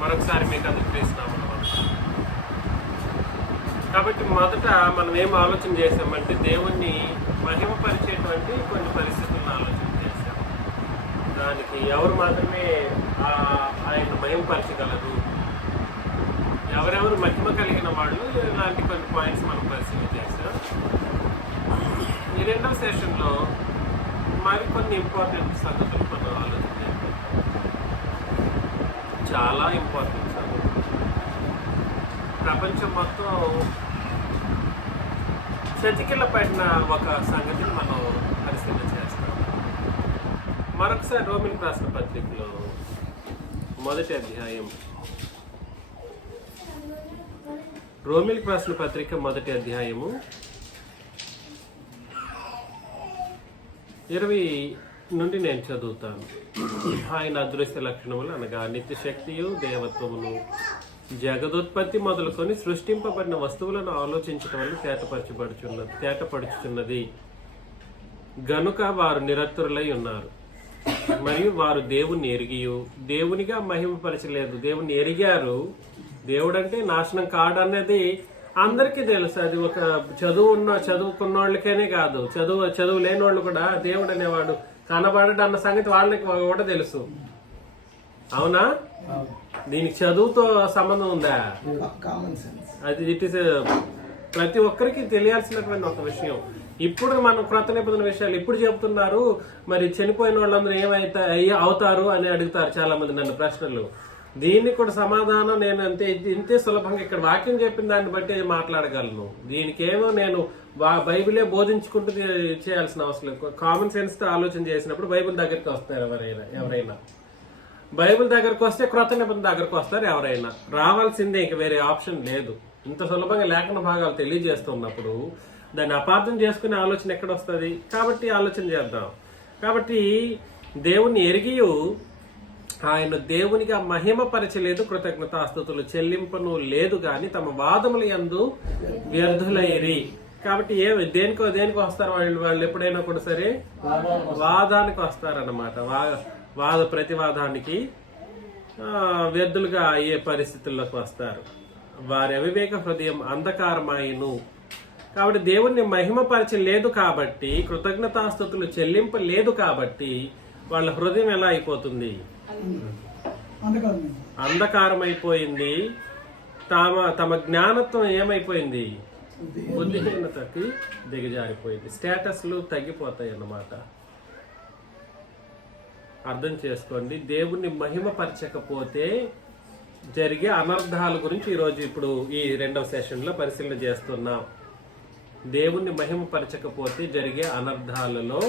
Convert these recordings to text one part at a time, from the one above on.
మరొకసారి మీకు అందజేస్తున్నాము. కాబట్టి మొదట మనం ఏం ఆలోచన చేసామంటే దేవుణ్ణి మహిమపరిచేటువంటి కొన్ని పరిస్థితులను ఆలోచన చేశాం. దానికి ఎవరు మాత్రమే ఆయన మహిమపరచగలరు, ఎవరెవరు మహిమ కలిగిన వాళ్ళు, ఇలాంటి కొన్ని పాయింట్స్ మనం పరిశీలన చేశాం. ఈ రెండవ సెషన్లో మరికొన్ని ఇంపార్టెంట్ సంగతులు మనం ఆలోచన చేద్దాం. చాలా ఇంపార్టెంట్ సంగతులు. ప్రపంచం మొత్తం చతికిల పడిన ఒక సంగతిని మనం పరిశీలన చేస్తాం. మరొకసారి రోమిలికి రాసిన పత్రికలో మొదటి అధ్యాయం, రోమిలికి రాసిన పత్రిక మొదటి అధ్యాయము 20 నుండి నేను చదువుతాను. ఆయన అదృశ్య లక్షణములు అనగా నిత్య శక్తియు దేవత్వమును జగదుత్పత్తి మొదలుకొని సృష్టింపబడిన వస్తువులను ఆలోచించడం వల్ల తేటపడుచున్నది గనుక వారు నిరత్తురులై ఉన్నారు. మరియు వారు దేవుణ్ణి ఎరిగియు దేవునిగా మహిమపరచలేదు. దేవుణ్ణి ఎరిగారు. దేవుడు అంటే నాశనం కాడన్నది అందరికీ తెలుసు. అది ఒక చదువుకున్న వాళ్ళకేనే కాదు, చదువు లేని వాళ్ళు కూడా దేవుడు అనేవాడు కనబడడు అన్న సంగతి వాళ్ళకి కూడా తెలుసు. అవునా? దీనికి చదువుతో సంబంధం ఉందా? అది ఇట్ ఈస్ ప్రతి ఒక్కరికి తెలియాల్సినటువంటి ఒక విషయం. ఇప్పుడు మనం క్రొత్త నిబంధన విషయాలు ఇప్పుడు చెబుతున్నారు. మరి చనిపోయిన వాళ్ళందరూ అవుతారు అని అడుగుతారు చాలా మంది నన్ను ప్రశ్నలు. దీనికి కూడా సమాధానం నేను ఇంతే సులభంగా ఇక్కడ వాక్యం చెప్పిన దాన్ని బట్టి మాట్లాడగలను. దీనికేమో నేను బైబిలే బోధించుకుంటూ చేయాల్సిన అవసరం లేదు. కామన్ సెన్స్ తో ఆలోచన చేసినప్పుడు బైబిల్ దగ్గరికి వస్తారు ఎవరైనా. బైబిల్ దగ్గరకు వస్తే క్రొత్త నిబంధన దగ్గరకు వస్తారు ఎవరైనా. రావాల్సిందే, ఇంక వేరే ఆప్షన్ లేదు. ఇంత సులభంగా లేఖన భాగాలు తెలియజేస్తున్నప్పుడు దాన్ని అపార్థం చేసుకునే ఆలోచన ఎక్కడ వస్తుంది? కాబట్టి ఆలోచన చేద్దాం. కాబట్టి దేవుణ్ణి ఎరిగియు ఆయన దేవునిగా మహిమపరచలేదు, కృతజ్ఞతాస్తుతులు చెల్లింపను లేదు గాని తమ వాదముల యందు వ్యర్థులైరి. కాబట్టి దేనికి వస్తారు వాళ్ళు ఎప్పుడైనా కూడా సరే వాదానికి వస్తారన్నమాట. ప్రతివాదానికి వ్యర్థులుగా అయ్యే పరిస్థితుల్లోకి వస్తారు. వారి అవివేక హృదయం అంధకారమాయను. కాబట్టి దేవుణ్ణి మహిమపరచలేదు కాబట్టి, కృతజ్ఞతాస్తుతులు చెల్లింపలేదు కాబట్టి వాళ్ళ హృదయం ఎలా అయిపోతుంది? అంధకారం అయిపోయింది. తమ జ్ఞానత్వం ఏమైపోయింది? బుద్ధిహీనతకి దిగజారిపోయింది. స్టేటస్లు తగ్గిపోతాయి అన్నమాట. అర్థం చేసుకోండి. దేవుణ్ణి మహిమపరచకపోతే జరిగే అనర్థాల గురించి ఇప్పుడు ఈ రెండవ సెషన్లో పరిశీలన చేస్తున్నాం. దేవుణ్ణి మహిమపరచకపోతే జరిగే అనర్థాలలో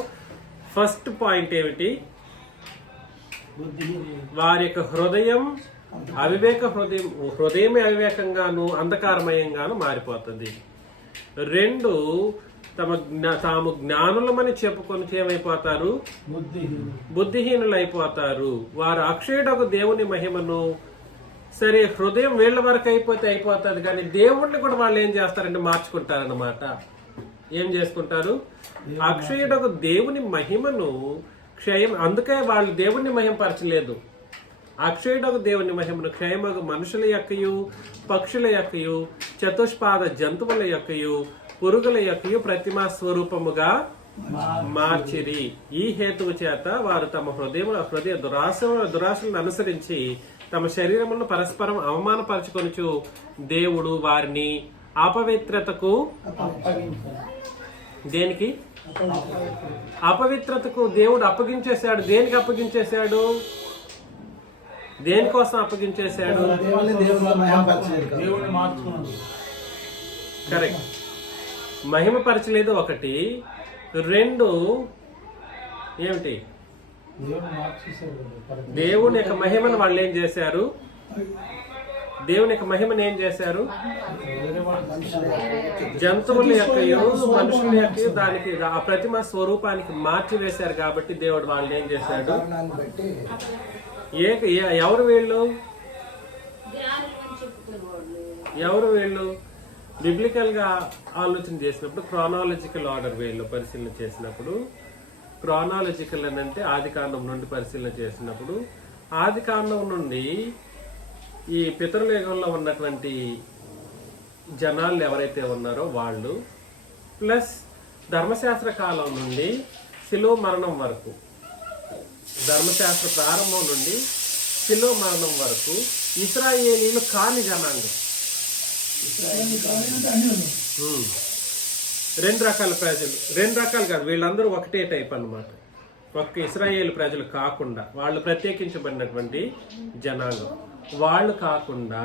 ఫస్ట్ పాయింట్ ఏమిటి? వారి యొక్క హృదయం హృదయమే అవివేకంగాను అంధకారమయంగాను మారిపోతుంది. 2, తాము జ్ఞానులమని చెప్పుకొని ఏమైపోతారు? బుద్ధిహీనులు అయిపోతారు. వారు అక్షయుడకు దేవుని మహిమను సరే హృదయం వీళ్ళ వరకు అయిపోతుంది కానీ దేవుణ్ణి కూడా వాళ్ళు ఏం చేస్తారంటే మార్చుకుంటారన్నమాట. ఏం చేసుకుంటారు? అక్షయుడకు దేవుని మహిమను అందుకే వాళ్ళు దేవుణ్ణి మహిమపరచలేదు. అక్షయుడకు దేవుని మహిమను క్షయమగు మనుషుల యొక్కయు పక్షుల యొక్కయు చతుష్పాద జంతువుల యొక్కయు పురుగుల యొక్కయు ప్రతిమా స్వరూపముగా మార్చిరి. ఈ హేతువు చేత వారు తమ హృదయ దురాశలను అనుసరించి తమ శరీరములను పరస్పరం అవమానపరచుకొనుచు దేవుడు వారిని అపవిత్రతకు దేనికి అపవిత్రతకు దేవుడు అప్పగించేశాడు. దేనికి అప్పగించేశాడు? దేనికోసం అప్పగించేశాడు? కరెక్ట్. మహిమపరచలేదు 1. 2 ఏమిటి? దేవుని యొక్క మహిమను వాళ్ళు ఏం చేశారు? దేవుని యొక్క మహిమను ఏం చేశారు? జంతువుల యొక్క మనుషుల యొక్క దానికి ఆ ప్రతిమ స్వరూపానికి మార్చివేశారు. కాబట్టి దేవుడు వాళ్ళని ఏం చేశాడు? ఎవరు వీళ్ళు? బిబ్లికల్ గా ఆలోచన చేసినప్పుడు క్రానాలజికల్ ఆర్డర్ వేలో పరిశీలన చేసినప్పుడు, క్రానాలజికల్ అని అంటే ఆది కాండం నుండి పరిశీలన చేసినప్పుడు, ఆది కాండం నుండి ఈ పితృయుగంలో ఉన్నటువంటి జనాలు ఎవరైతే ఉన్నారో వాళ్ళు, ప్లస్ ధర్మశాస్త్ర కాలం నుండి శిలువ మరణం వరకు, ధర్మశాస్త్ర ప్రారంభం నుండి శిలువ మరణం వరకు ఇశ్రాయేలీలు కాని జనాంగం. రెండు రకాల ప్రజలు, రెండు రకాలు కాదు, వీళ్ళందరూ ఒకటే టైప్ అన్నమాట. ఒక్క ఇశ్రాయేలు ప్రజలు కాకుండా, వాళ్ళు ప్రత్యేకించబడినటువంటి జనాంగం. వాళ్ళు కాకుండా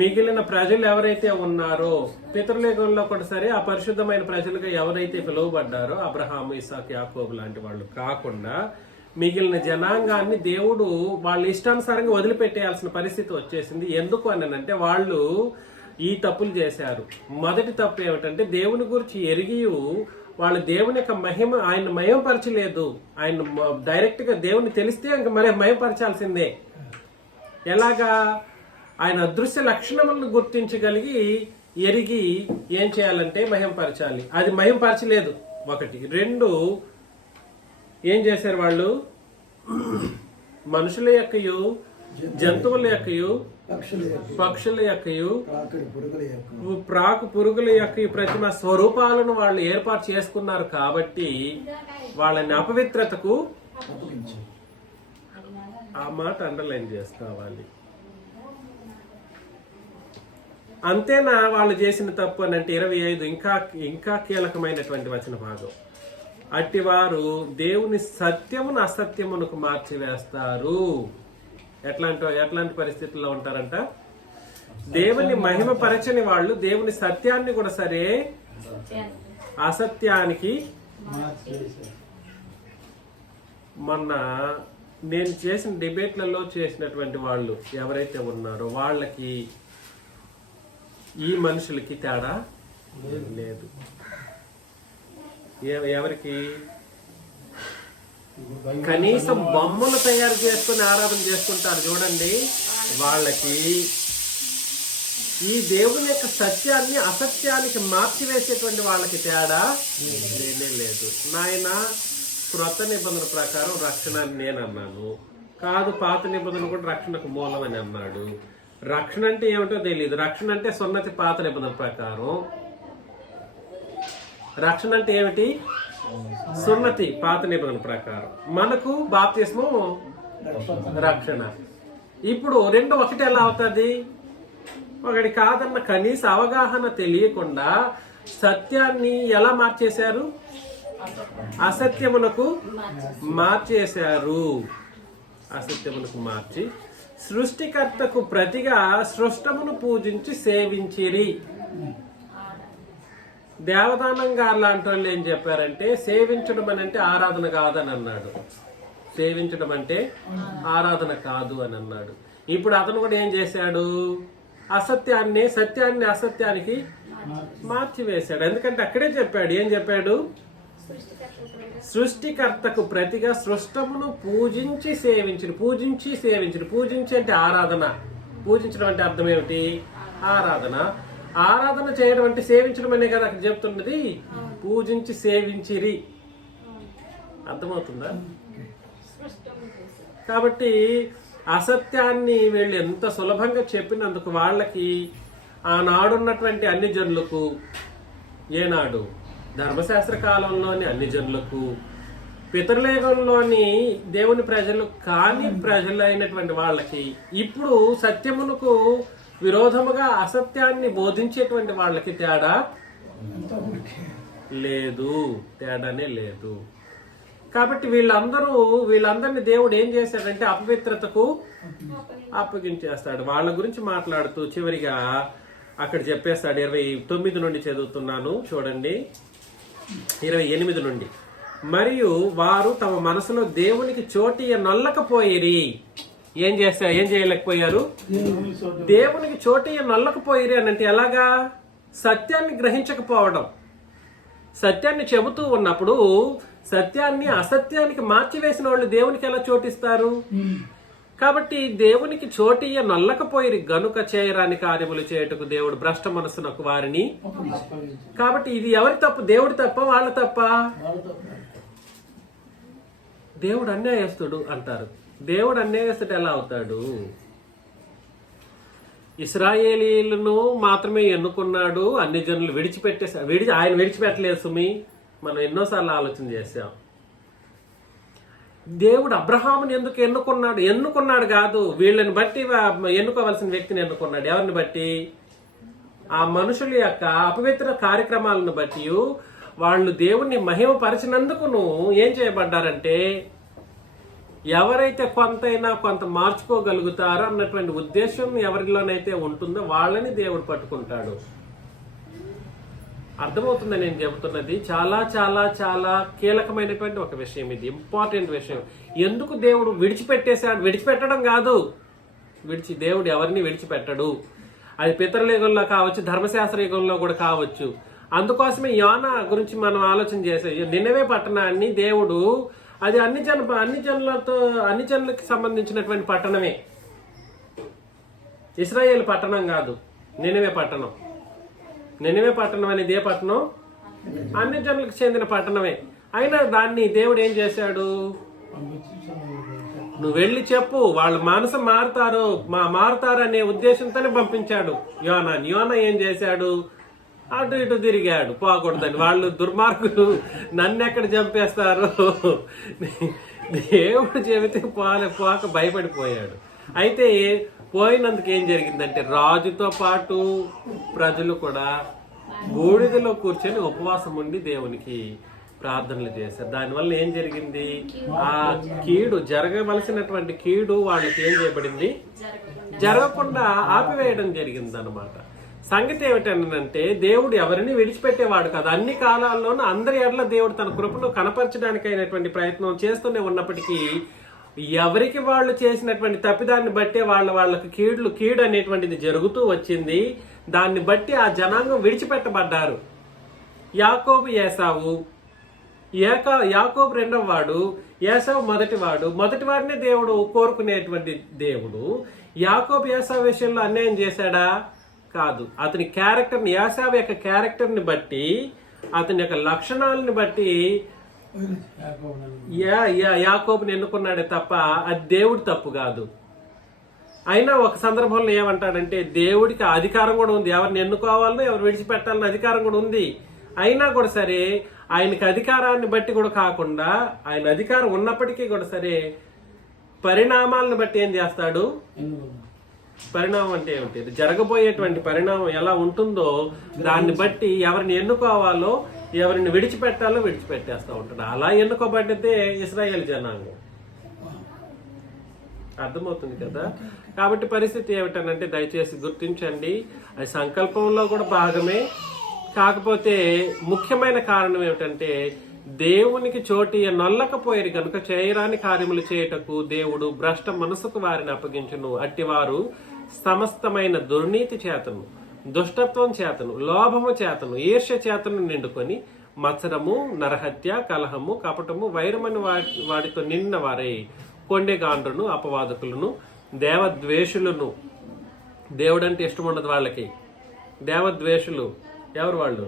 మిగిలిన ప్రజలు ఎవరైతే ఉన్నారో పితృయుగంలో కూడా సరే ఆ పరిశుద్ధమైన ప్రజలుగా ఎవరైతే పిలువబడ్డారో అబ్రహాము, ఇస్సాకు, యాకోబు లాంటి వాళ్ళు కాకుండా మిగిలిన జనాంగాన్ని దేవుడు వాళ్ళ ఇష్టానుసారంగా వదిలిపెట్టేయాల్సిన పరిస్థితి వచ్చేసింది. ఎందుకు అనంటే వాళ్ళు ఈ తప్పులు చేశారు. మొదటి తప్పు ఏమిటంటే దేవుని గురించి ఎరిగి వాళ్ళు దేవుని యొక్క మహిమ, ఆయన మహిమపరచలేదు. ఆయన డైరెక్ట్ గా దేవుని తెలిస్తే ఇంక మరి మహిమపరచాల్సిందే. ఎలాగా? ఆయన అదృశ్య లక్షణములను గుర్తించగలిగి ఎరిగి ఏం చేయాలంటే మహిమపరచాలి. అది మహిమపరచలేదు ఒకటి. రెండు, ఏం చేశారు వాళ్ళు? మనుషుల యొక్కయు, జంతువుల యొక్కయు, పక్షుల యొక్కయు, ప్రాకు పురుగుల యొక్క ప్రతిమ స్వరూపాలను వాళ్ళు ఏర్పాటు చేసుకున్నారు. కాబట్టి వాళ్ళని అపవిత్రతకు, ఆ మాట అండర్లైన్ చేసుకోవాలి. అంతేనా వాళ్ళు చేసిన తప్పు అని అంటే 25 ఇంకా కీలకమైనటువంటి వచన భాగం. అట్టివారు దేవుని సత్యమును అసత్యమునకు మార్చివేస్తారు. ఎట్లాంటి పరిస్థితుల్లో ఉంటారంట? దేవుని మహిమపరచని వాళ్ళు దేవుని సత్యాన్ని కూడా సరే అసత్యానికి. మొన్న నేను చేసిన డిబేట్లలో చేసినటువంటి వాళ్ళు ఎవరైతే ఉన్నారో వాళ్ళకి ఈ మనుషులకి తేడా లేదు. ఎవరికి? కనీసం బొమ్మలు తయారు చేసుకుని ఆరాధన చేసుకుంటారు చూడండి, వాళ్ళకి ఈ దేవుని యొక్క సత్యాన్ని అసత్యానికి మార్చివేసేటువంటి వాళ్ళకి తేడా లేనే లేదు. నాయన క్రొత్త నిబంధన ప్రకారం రక్షణ అని నేను అన్నాను, కాదు పాత నిబంధన కూడా రక్షణకు మూలం అని అన్నాడు. రక్షణ అంటే ఏమిటో తెలియదు. రక్షణ అంటే సున్నతి పాత నిబంధన ప్రకారం. రక్షణ అంటే ఏమిటి? సున్నతి పాత నిబంధన ప్రకారం. మనకు బాప్తిస్మం రక్షణ. ఇప్పుడు రెండు ఒకటి ఎలా అవుతుంది? ఒకటి కాదన్న కనీస అవగాహన తెలియకుండా సత్యాన్ని ఎలా మార్చేశారు? అసత్యమునకు మార్చేశారు. అసత్యమునకు మార్చి సృష్టికర్తకు ప్రతిగా సృష్టమును పూజించి సేవించిరి. దేవదానం గారు లాంటి వాళ్ళు ఏం చెప్పారంటే సేవించడం అని అంటే ఆరాధన కాదని అన్నాడు. సేవించడం అంటే ఆరాధన కాదు అని అన్నాడు. ఇప్పుడు అతను కూడా ఏం చేశాడు? సత్యాన్ని అసత్యానికి మార్చివేశాడు. ఎందుకంటే అక్కడే చెప్పాడు, ఏం చెప్పాడు? సృష్టికర్తకు ప్రతిగా సృష్టమును పూజించి సేవించరు. పూజించి అంటే ఆరాధన. పూజించడం అంటే అర్థం ఏమిటి? ఆరాధన. ఆరాధన చేయడం అంటే సేవించడం అనే కదా అక్కడ చెప్తున్నది. పూజించి సేవించిరి. అర్థమవుతుందా? కాబట్టి అసత్యాన్ని వీళ్ళు ఎంత సులభంగా చెప్పినందుకు వాళ్ళకి ఆనాడున్నటువంటి అన్ని జనులకు, ఏనాడు ధర్మశాస్త్ర కాలంలోని అన్ని జనులకు, పితృయుగంలోని దేవుని ప్రజలు కాని ప్రజలైనటువంటి వాళ్ళకి, ఇప్పుడు సత్యమునకు విరోధముగా అసత్యాన్ని బోధించేటువంటి వాళ్ళకి తేడా లేదు. తేడానే లేదు. కాబట్టి వీళ్ళందరినీ దేవుడు ఏం చేశాడంటే అపవిత్రతకు అప్పగించేస్తాడు. వాళ్ళ గురించి మాట్లాడుతూ చివరిగా అక్కడ చెప్పేస్తాడు. 29 నుండి చదువుతున్నాను చూడండి, 28 నుండి. మరియు వారు తమ మనసులో దేవునికి చోటియ నొల్లకపోయిరి. ఏం చేయలేకపోయారు? దేవునికి చోటియ నొల్లకపోయిరి అని అంటే ఎలాగా? సత్యాన్ని గ్రహించకపోవడం. సత్యాన్ని చెబుతూ ఉన్నప్పుడు సత్యాన్ని అసత్యానికి మార్చివేసిన వాళ్ళు దేవునికి ఎలా చోటిస్తారు? కాబట్టి దేవునికి చోటియ నొల్లకపోయిరి గనుక చేయరాని కార్యములు చేయుటకు దేవుడు భ్రష్ట మనస్సునకు వారిని. కాబట్టి ఇది ఎవరి తప్పు? దేవుడి తప్ప వాళ్ళ తప్ప? దేవుడు అన్యాయస్తుడు అంటారు. దేవుడు అన్యాయస్తుడు ఎలా అవుతాడు? ఇశ్రాయేలీలను మాత్రమే ఎన్నుకున్నాడు, అన్ని జనులు ఆయన విడిచిపెట్టలేదు సుమి. మనం ఎన్నోసార్లు ఆలోచన చేశాం. దేవుడు అబ్రహాముని ఎందుకు ఎన్నుకున్నాడు కాదు, వీళ్ళని బట్టి ఎన్నుకోవాల్సిన వ్యక్తిని ఎన్నుకున్నాడు. ఎవరిని బట్టి? ఆ మనుషుల యొక్క అపవిత్ర కార్యక్రమాలను బట్టి వాళ్ళు దేవుణ్ణి మహిమపరిచినందుకును ఏం చేయబడ్డారంటే, ఎవరైతే కొంత మార్చుకోగలుగుతారో అన్నటువంటి ఉద్దేశం ఎవరిలోనైతే ఉంటుందో వాళ్ళని దేవుడు పట్టుకుంటాడు. అర్థమవుతుంది నేను చెబుతున్నది. చాలా చాలా చాలా కీలకమైనటువంటి ఒక విషయం ఇది, ఇంపార్టెంట్ విషయం. ఎందుకు దేవుడు విడిచిపెట్టడం కాదు, దేవుడు ఎవరిని విడిచిపెట్టడు. అది పితరుల యుగంలో కావచ్చు, ధర్మశాస్త్ర యుగంలో కూడా కావచ్చు. అందుకోసమే యోనా గురించి మనం ఆలోచన చేసే, నినవే పట్టణాన్ని దేవుడు, అది అన్ని జనులకి సంబంధించినటువంటి పట్టణమే, ఇశ్రాయేల్ పట్టణం కాదు, నినవే పట్టణం. నినవే పట్టణం అనేది ఏ పట్టణం? అన్ని జనులకు చెందిన పట్టణమే. అయినా దాన్ని దేవుడు ఏం చేశాడు? నువ్వు వెళ్ళి చెప్పు, వాళ్ళు మనసు మారుతారు అనే ఉద్దేశంతోనే పంపించాడు యోనాని. యోనా ఏం చేశాడు? అటు ఇటు తిరిగాడు, పోకూడదని. వాళ్ళు దుర్మార్గులు, నన్ను ఎక్కడ చంపేస్తారు, దేవుడు చెబితే పోక భయపడిపోయాడు. అయితే పోయినందుకు ఏం జరిగిందంటే, రాజుతో పాటు ప్రజలు కూడా బూడిదలో కూర్చొని ఉపవాసం ఉండి దేవునికి ప్రార్థనలు చేశారు. దానివల్ల ఏం జరిగింది? ఆ కీడు, జరగవలసినటువంటి కీడు వాళ్ళకి ఏం చేయబడింది? జరగకుండా ఆపివేయడం జరిగింది అన్నమాట. సంగతి ఏమిటంటే, దేవుడు ఎవరిని విడిచిపెట్టేవాడు కాదు. అన్ని కాలాల్లోనూ అందరి ఎడల దేవుడు తన కృపను కనపరచడానికి అయినటువంటి ప్రయత్నం చేస్తూనే ఉన్నప్పటికీ, ఎవరికి వాళ్ళు చేసినటువంటి తప్పిదాన్ని బట్టే వాళ్ళకి కీడు అనేటువంటిది జరుగుతూ వచ్చింది. దాన్ని బట్టి ఆ జనాంగం విడిచిపెట్టబడ్డారు. యాకోబు ఏసావు, యాకోబు రెండవ వాడు, ఏసావు మొదటివాడినే దేవుడు కోరుకునేటువంటి దేవుడు. యాకోబు ఏసావు విషయంలో అన్యాయం చేశాడా? కాదు. అతని క్యారెక్టర్ని, ఏసావు యొక్క క్యారెక్టర్ని బట్టి, అతని యొక్క లక్షణాలని బట్టి యాకోబుని ఎన్నుకున్నాడే తప్ప అది దేవుడి తప్పు కాదు. అయినా ఒక సందర్భంలో ఏమంటాడంటే, దేవుడికి అధికారం కూడా ఉంది, ఎవరిని ఎన్నుకోవాలో ఎవరు విడిచిపెట్టాలని అధికారం కూడా ఉంది. అయినా కూడా సరే, ఆయనకి అధికారాన్ని బట్టి కూడా కాకుండా, ఆయన అధికారం ఉన్నప్పటికీ కూడా సరే, పరిణామాలను బట్టి ఏం చేస్తాడు? పరిణామం అంటే ఏమిటి? జరగబోయేటువంటి పరిణామం ఎలా ఉంటుందో దాన్ని బట్టి ఎవరిని ఎన్నుకోవాలో ఎవరిని విడిచిపెట్టాలో విడిచిపెట్టేస్తూ ఉంటాడు. అలా ఎన్నుకోబడ్డదే ఇశ్రాయేల్ జనాంగం. అర్థమవుతుంది కదా? కాబట్టి పరిస్థితి ఏమిటనంటే, దయచేసి గుర్తించండి, అది సంకల్పంలో కూడా భాగమే. కాకపోతే ముఖ్యమైన కారణం ఏమిటంటే, దేవునికి చోటి నొల్లకపోయేది గనుక చేయరాని కార్యములు చేయుటకు దేవుడు భ్రష్ట మనసుకు వారిని అప్పగించును. అట్టివారు సమస్తమైన దుర్నీతి చేతను, దుష్టత్వం చేతను, లోభము చేతను, ఈర్ష్య చేతను నిండుకొని మత్సరము, నరహత్య, కలహము, కపటము, వైరమని వాటితో నిన్న వారై కొండెగాండ్రును, అపవాదకులను, దేవద్వేషులను. దేవుడు అంటే ఇష్టం ఉండదు వాళ్ళకి. దేవద్వేషులు ఎవరు? వాళ్ళు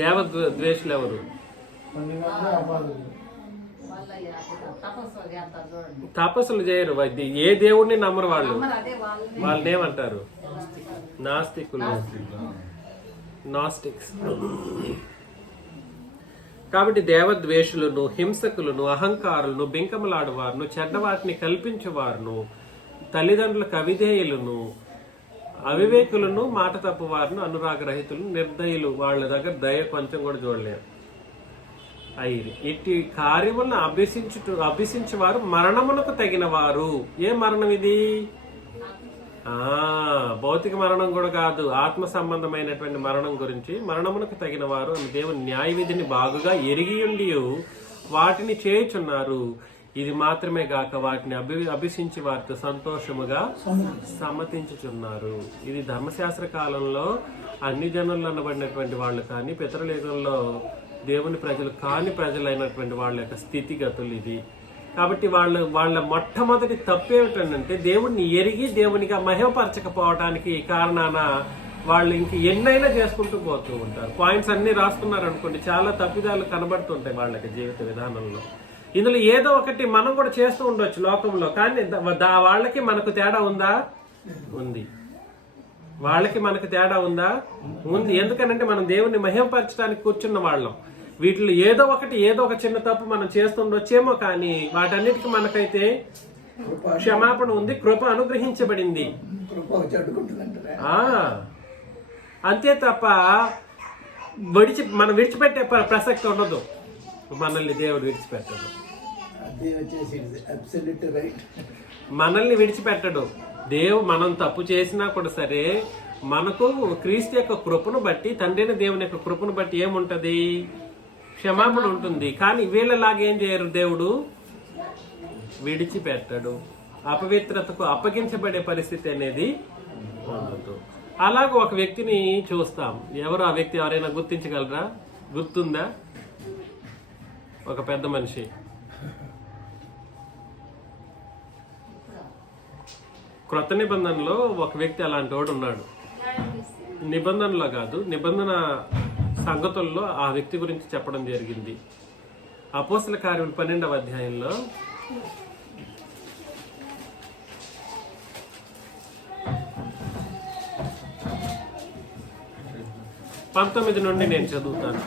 దేవద్వేషులు ఎవరు? తపస్సులు చేయరు, ఏ దేవుడిని నమ్మరు వాళ్ళు. వాళ్ళని ఏమంటారు? నాస్తికులు, నాస్టిక్స్. కాబట్టి దేవద్వేషులను, హింసకులను, అహంకారులను, బింకములాడువారును, చెడ్డవాటిని కల్పించేవారును, తల్లిదండ్రులకు అవిధేయులను, అవివేకులను, మాట తప్పువారును, అనురాగరహితులను, నిర్దయులు. వాళ్ళ దగ్గర దయ కొంచెం కూడా చూడలేరు. ఇట్టి కార్యములను అభ్యసించేవారు మరణమునకు తగిన వారు. ఏ మరణం ఇది? భౌతిక మరణం కూడా కాదు, ఆత్మ సంబంధమైనటువంటి మరణం గురించి. మరణమునకు తగిన వారు అని దేవుని న్యాయ విధిని బాగుగా ఎరిగి ఉండి వాటిని చేయుచున్నారు. ఇది మాత్రమే గాక వాటిని అభ్యసించి వారితో సంతోషముగా సమ్మతించుచున్నారు. ఇది ధర్మశాస్త్ర కాలంలో అన్ని జనులు అనబడినటువంటి వాళ్ళు కానీ, పితరుల యుగంలో దేవుని ప్రజలు కాని ప్రజలైనటువంటి వాళ్ళ యొక్క స్థితిగతులు ఇది. కాబట్టి వాళ్ళ మొట్టమొదటి తప్పేమిటంటే, దేవుడిని ఎరిగి దేవునిగా మహిమపరచకపోవడానికి కారణాన వాళ్ళు ఇంక ఎన్నైనా చేసుకుంటూ పోతూ ఉంటారు. పాయింట్స్ అన్ని రాసుకున్నారు అనుకోండి, చాలా తప్పిదాలు కనబడుతుంటాయి వాళ్ళకి జీవిత విధానంలో. ఇందులో ఏదో ఒకటి మనం కూడా చేస్తూ ఉండొచ్చు లోకంలో, కానీ వాళ్ళకి మనకు తేడా ఉందా? ఉంది. వాళ్ళకి మనకు తేడా ఉందా? ఉంది. ఎందుకనంటే మనం దేవుణ్ణి మహిమపరచడానికి కూర్చున్న వాళ్ళం. వీటిలో ఏదో ఒక చిన్న తప్పు మనం చేస్తుండొచ్చేమో, కానీ వాటన్నిటికీ మనకైతే క్షమాపణ ఉంది, కృప అనుగ్రహించబడింది. అంతే తప్ప మనం విడిచిపెట్టే ప్రసక్తి ఉండదు. మనల్ని దేవుడు విడిచిపెట్టడు. మనల్ని విడిచిపెట్టడు. మనం తప్పు చేసినా కూడా సరే, మనకు క్రీస్తు యొక్క కృపను బట్టి, తండ్రిని దేవుని యొక్క కృపను బట్టి ఏముంటది? క్షమాపణ ఉంటుంది. కానీ వీళ్ళలాగేం చేయరు, దేవుడు విడిచిపెట్టడు. అపవిత్రతకు అప్పగించబడే పరిస్థితి అనేది ఉండదు. అలాగ ఒక వ్యక్తిని చూస్తాం. ఎవరు ఆ వ్యక్తి? ఎవరైనా గుర్తించగలరా? గుర్తుందా? ఒక పెద్ద మనిషి. క్రొత్త నిబంధనలో ఒక వ్యక్తి అలాంటి వాడు ఉన్నాడు. నిబంధనలో కాదు, నిబంధన సంగతుల్లో ఆ వ్యక్తి గురించి చెప్పడం జరిగింది. అపోస్తల కార్యములు 12వ అధ్యాయంలో 19 నుండి నేను చదువుతాను.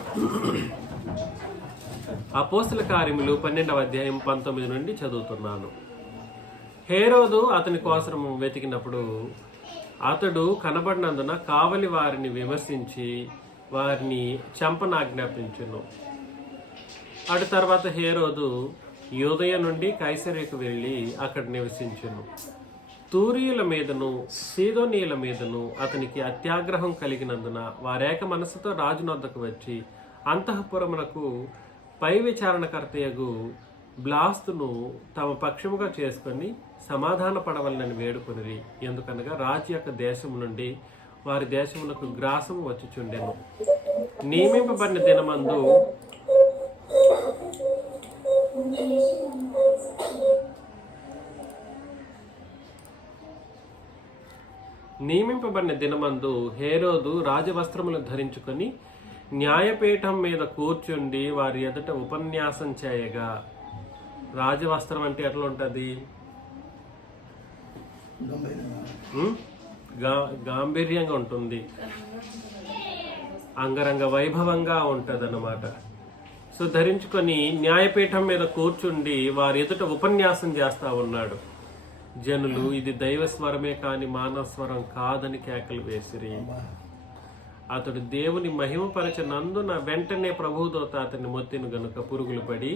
అపోస్తల కార్యములు 12వ అధ్యాయం 19 నుండి చదువుతున్నాను. హేరోదు అతని కోసం వెతికినప్పుడు అతడు కనబడినందున కావలి వారిని విమర్శించి వారిని చంపనాజ్ఞాపించును. అటు తర్వాత హేరోదు యూదయ నుండి కైసరియకు వెళ్ళి అక్కడ నివసించును. తూరీయుల మీదను సీదోనీయుల మీదను అతనికి అత్యాగ్రహం కలిగినందున వారేక మనసుతో రాజునొద్దకు వచ్చి అంతఃపురమునకు పై విచారణకర్తయగు బ్లాస్తును తమ పక్షముగా చేసుకొని సమాధాన పడవలనని వేడుకొనిరి. ఎందుకనగా రాజు యొక్క దేశం నుండి వారి దేశమునకు గ్రాసము వచ్చుచుండెను. నియమింపబడిన దినమందు హేరోదు రాజవస్త్రములు ధరించుకొని న్యాయపీఠం మీద కూర్చుండి వారి ఎదుట ఉపన్యాసం చేయగా. రాజవస్త్రం అంటే ఎట్లా ఉంటుంది? గాంభీర్యంగా ఉంటుంది, అంగరంగ వైభవంగా ఉంటుంది అన్నమాట. సో ధరించుకొని న్యాయపీఠం మీద కూర్చుండి వారి ఎదుట ఉపన్యాసం చేస్తా ఉన్నాడు. జనులు ఇది దైవ స్వరమే కాని మానవ స్వరం కాదని కేకలు వేసిరి. అతడు దేవుని మహిమపరచనందున వెంటనే ప్రభువుదూత అతన్ని మొత్తిను గనుక పురుగులు పడి.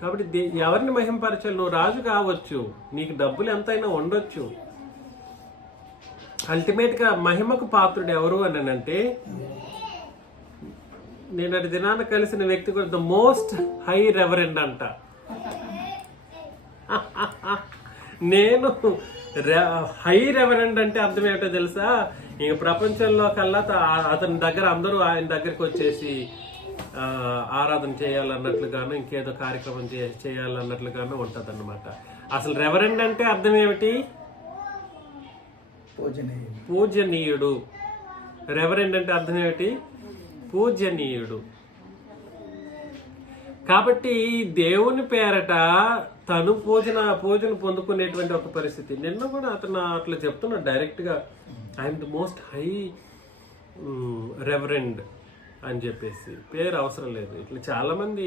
కాబట్టి ఎవరిని మహిమపరచాలి? నువ్వు రాజు కావచ్చు, నీకు డబ్బులు ఎంతైనా ఉండొచ్చు, అల్టిమేట్ గా మహిమకు పాత్రుడు ఎవరు అని అంటే, నేను అటు దినాన కలిసిన వ్యక్తి కూడా ద మోస్ట్ హై రెవరెండ్ అంట. నేను హై రెవరెండ్ అంటే అర్థం ఏమిటో తెలుసా? ఇంక ప్రపంచంలో కల్లా అతని దగ్గర అందరూ ఆయన దగ్గరికి వచ్చేసి ఆరాధన చేయాలన్నట్లుగాను ఇంకేదో కార్యక్రమం చేయాలన్నట్లుగాను ఉంటది అన్నమాట. అసలు రెవరెండ్ అంటే అర్థం ఏమిటి? పూజనీయుడు. రెవరెండ్ అంటే అర్థం ఏమిటి? పూజనీయుడు. కాబట్టి దేవుని పేరట తను పూజను పొందుకునేటువంటి ఒక పరిస్థితి. నిన్న కూడా అతను అట్లా చెప్తున్నాడు డైరెక్ట్ గా, I'm the most high reverend అని చెప్పేసి. పేరు అవసరం లేదు. ఇట్లా చాలా మంది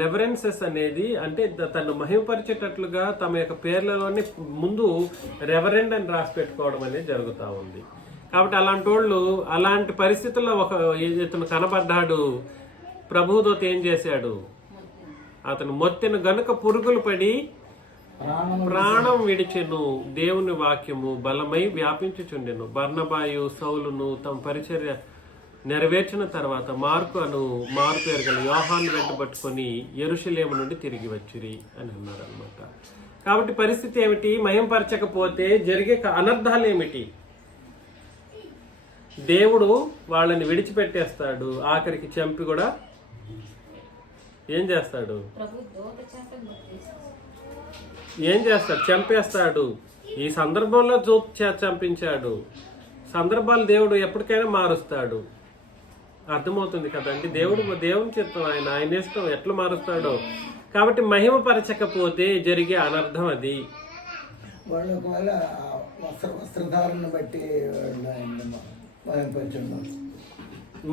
రెఫరెన్సెస్ అనేది అంటే తను మహిమపరిచేటట్లుగా తమ యొక్క పేర్లలోనే ముందు రెవరెండ్ అని రాసి పెట్టుకోవడం అనేది జరుగుతూ ఉంది. కాబట్టి అలాంటి వాళ్ళు అలాంటి పరిస్థితుల్లో ఇతను కనబడ్డాడు. ప్రభువుదూత ఏం చేశాడు? అతను మొత్తెను గనుక పురుగులు పడి ప్రాణం విడిచెను. దేవుని వాక్యము బలమై వ్యాపించుచుండెను. బర్నబాయు సౌలును తమ పరిచర్య నెరవేర్చిన తర్వాత మారు పేరు గల యోహాను వెంటబట్టుకొని యెరూషలేము నుండి తిరిగి వచ్చిరి అని అన్నారు అనమాట. కాబట్టి పరిస్థితి ఏమిటి? మహింపరచకపోతే జరిగే అనర్థాలు ఏమిటి? దేవుడు వాళ్ళని విడిచిపెట్టేస్తాడు, ఆఖరికి చంపి కూడా ఏం చేస్తాడు? చంపేస్తాడు. ఈ సందర్భంలో చంపించాడు. సందర్భాలు దేవుడు ఎప్పటికైనా మారుస్తాడు. అర్థమవుతుంది కదండి. దేవుని చిత్తం, ఆయన ఇష్టం ఎట్లా మారుస్తాడో. కాబట్టి మహిమపరచకపోతే జరిగే అనర్థం అది. వాళ్ళు ఒకవేళ వస్త్రధారణ బట్టి